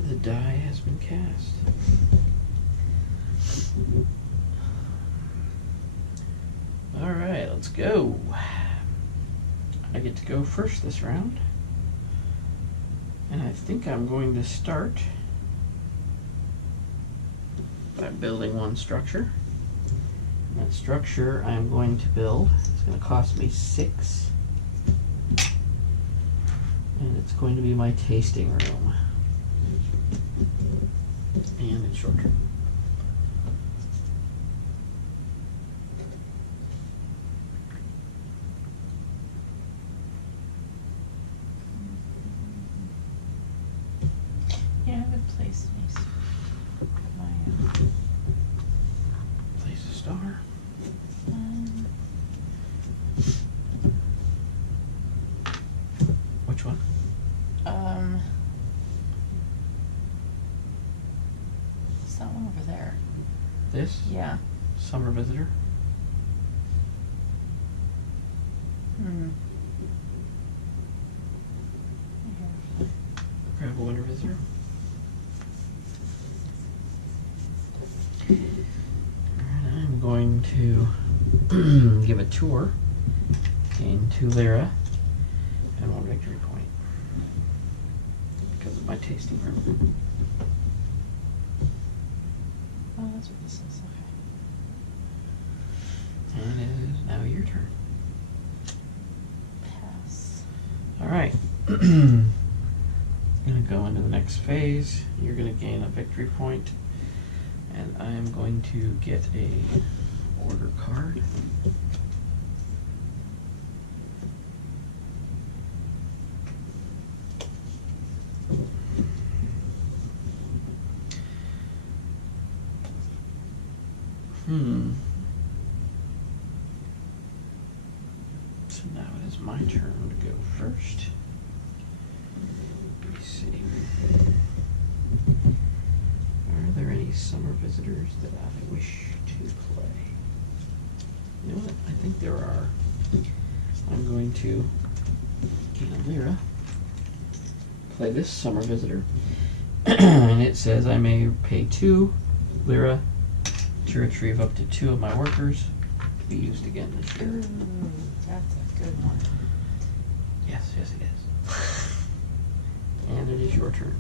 The die has been cast. Alright, let's go. I get to go first this round. And I think I'm going to start by building one structure. That structure I'm going to build is going to cost me 6. And it's going to be my tasting room. And it's short term. Yeah, I haven't placed my Place a star. Which one? It's that one over there. This? Yeah. Summer visitor. Grab a winter visitor. Alright, I'm going to give a tour. Gain 2 lira and 1 victory point because of my tasting room. Oh, that's what this is. Okay. And it is now your turn. Pass. Alright. I'm going to go into the next phase. You're going to gain a victory point. And I'm going to get a order card. So now it is my turn to go first. Let me see. Are there any summer visitors that I wish to play? You know what? I think there are. I'm going to gain a lira. Play this summer visitor. And it says I may pay 2 lira to retrieve up to 2 of my workers to be used again this year. Ooh, that's a good one. Yes, yes it is. And it is your turn.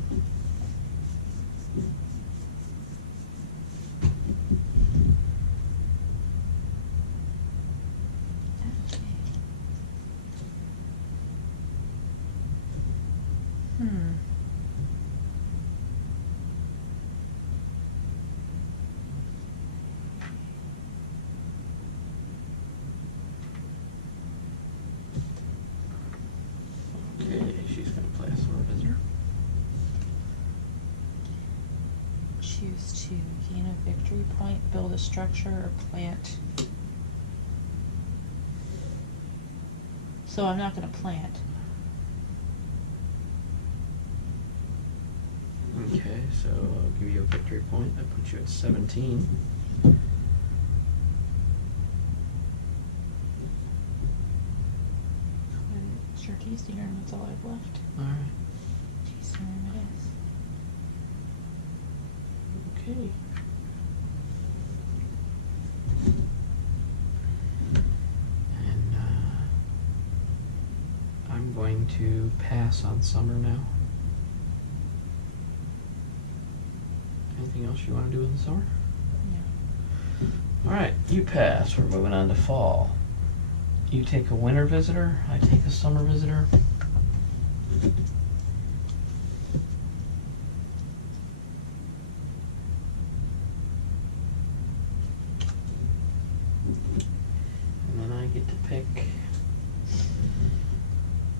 Okay, she's going to play a summer visitor. Choose to gain a victory point, build a structure, or plant. So I'm not going to plant. Okay, so I'll give you a victory point. That puts you at 17. extra tasting room. That's all I've left. All right. Tasting room it is. Okay. And I'm going to pass on summer now. Anything else you want to do in the summer? Yeah. All right, you pass. We're moving on to fall. You take a winter visitor. I take a summer visitor. And then I get to pick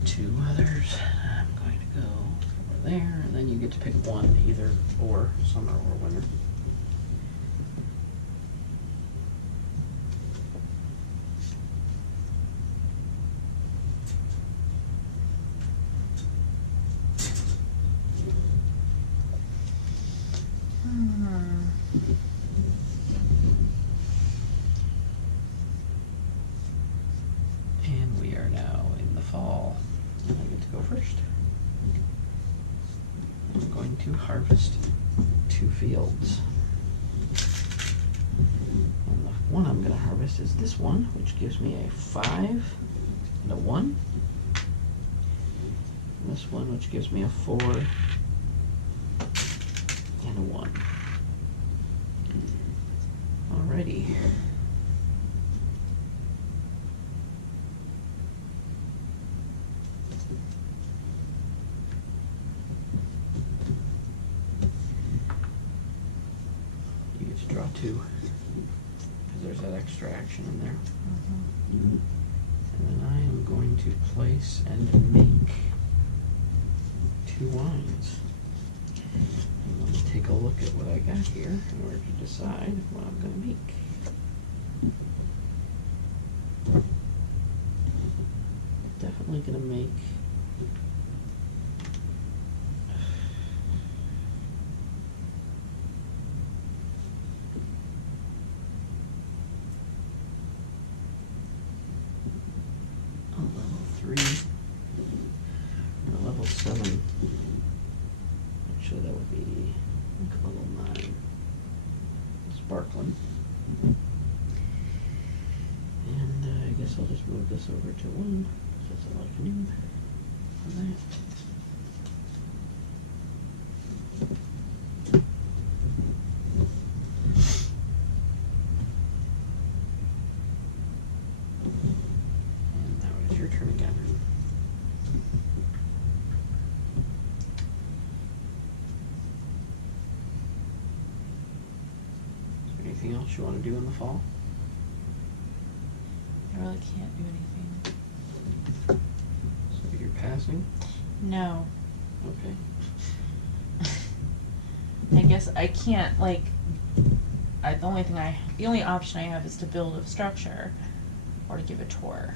two others. I'm going to go over there, and then you get to pick one, either or, summer or winter. And we are now in the fall. I get to go first. I'm going to harvest 2 fields. And the one I'm going to harvest is this one, which gives me a 5 and a 1. And this one, which gives me a 4 and a 1. Alrighty. You get to draw 2, because there's that extra action in there. Mm-hmm. And then I am going to place and make 2 wines. I'm going to take a look at what I got here in order to decide what I'm going to make. Definitely going to make a level 3 or a level 7. Actually, that would be like a level 9. Sparkling. And I guess I'll just move this over to 1, because that's all I can do for that. And now it is your turn again. Is there anything else you want to do in the fall? I really can't do anything. So you're passing? No. Okay. I guess I can't, like, the only option I have is to build a structure or to give a tour.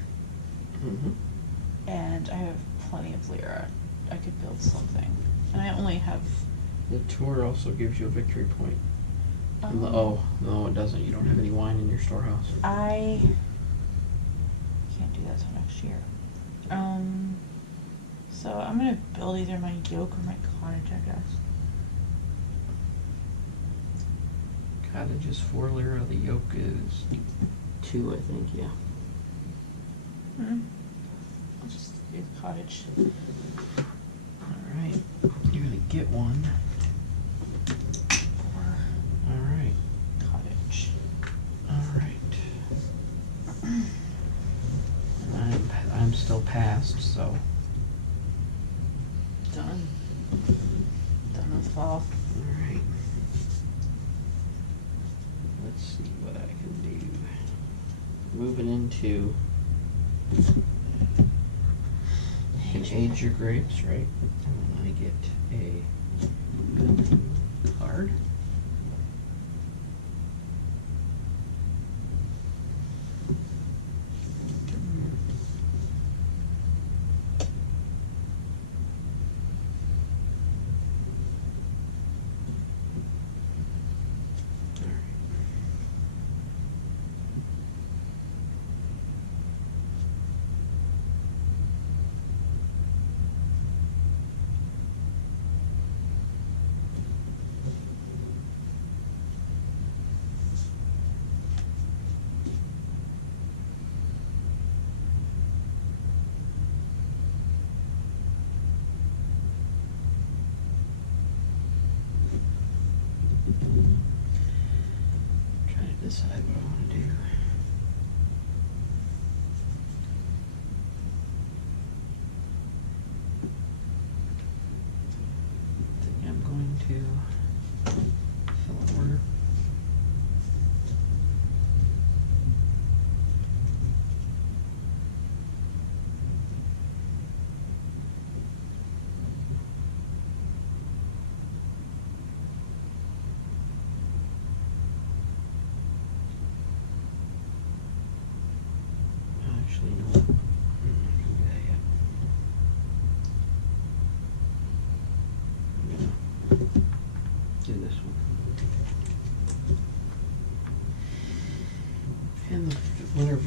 Mm-hmm. And I have plenty of lira. I could build something. And I only have... The tour also gives you a victory point. Um, Oh, no it doesn't. You don't have any wine in your storehouse. I can't do that till next year. So I'm gonna build either my yoke or my cottage, I guess. Cottage is 4 lira. The yoke is 2, I think, yeah. I'll just do the cottage. Alright. You're gonna get one. Alright. Cottage. Alright. I'm still passed, so. Done. Done with fall. Alright. Let's see what I can do. Moving into. You can age your grapes, right? And then I get a building card.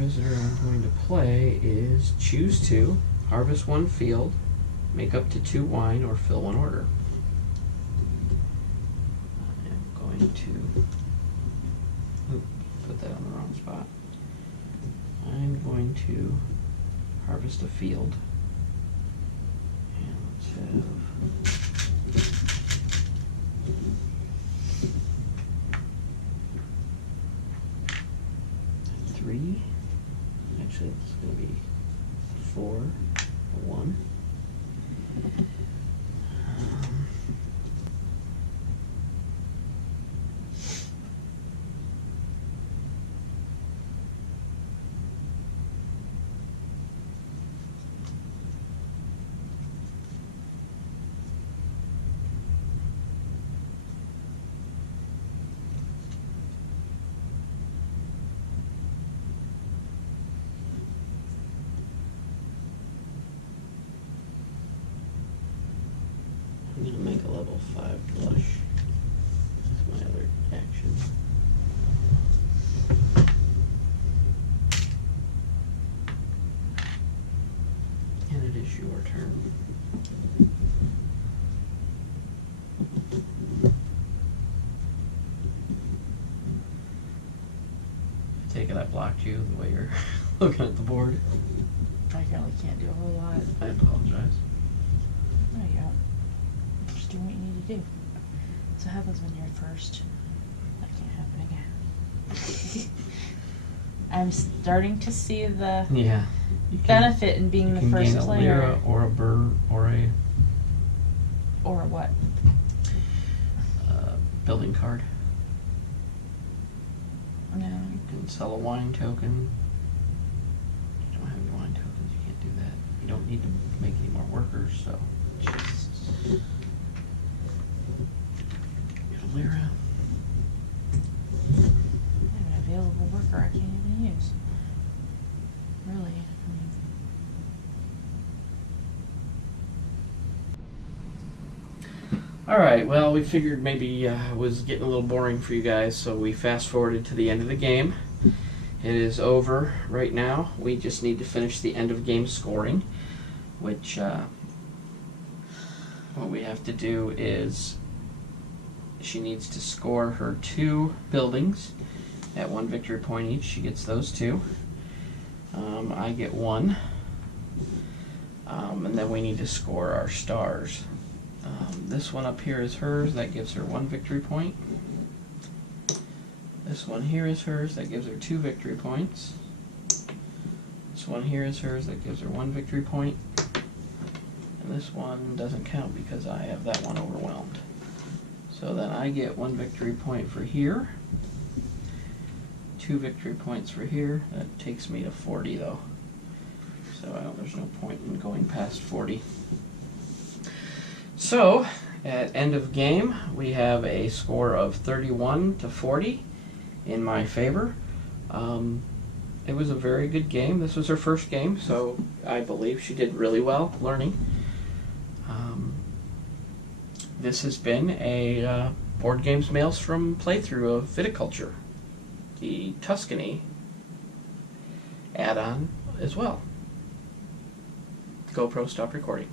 visitor I'm going to play is choose two, harvest one field, make up to 2 wine, or fill 1 order. I'm going to put that on the wrong spot. I'm going to harvest a field. And let's have 3. Actually, it's going to be 4, 1. I'm going to make a level 5 blush. That's my other action. And it is your turn. I take it I blocked you the way you're looking at the board. I really can't do a whole lot. I apologize. No, you don't. Just do what you need to do. So what happens when you're first? That can't happen again. I'm starting to see the Yeah. benefit in being the first gain a player. lira or a burr or a Or what? building card. No. You can sell a wine token. You don't have any wine tokens, you can't do that. You don't need to make any more workers, so just get a lira. I have an available worker I can't even use. Really? I mean, Alright, well, we figured maybe it was getting a little boring for you guys, so we fast forwarded to the end of the game. It is over right now. We just need to finish the end of game scoring, which what we have to do is she needs to score her 2 buildings at 1 victory point each. She gets those 2. I get 1. And then we need to score our stars. This one up here is hers. That gives her 1 victory point. This one here is hers. That gives her 2 victory points. This one here is hers. That gives her 1 victory point. And this one doesn't count because I have that one overwhelmed. So then I get 1 victory point for here. 2 victory points for here. That takes me to 40 though. So there's no point in going past 40. So, at end of game, we have a score of 31 to 40 in my favor. It was a very good game. This was her first game, so I believe she did really well learning. This has been a Board Games Maelstrom playthrough of Viticulture, the Tuscany add-on as well. GoPro, stop recording.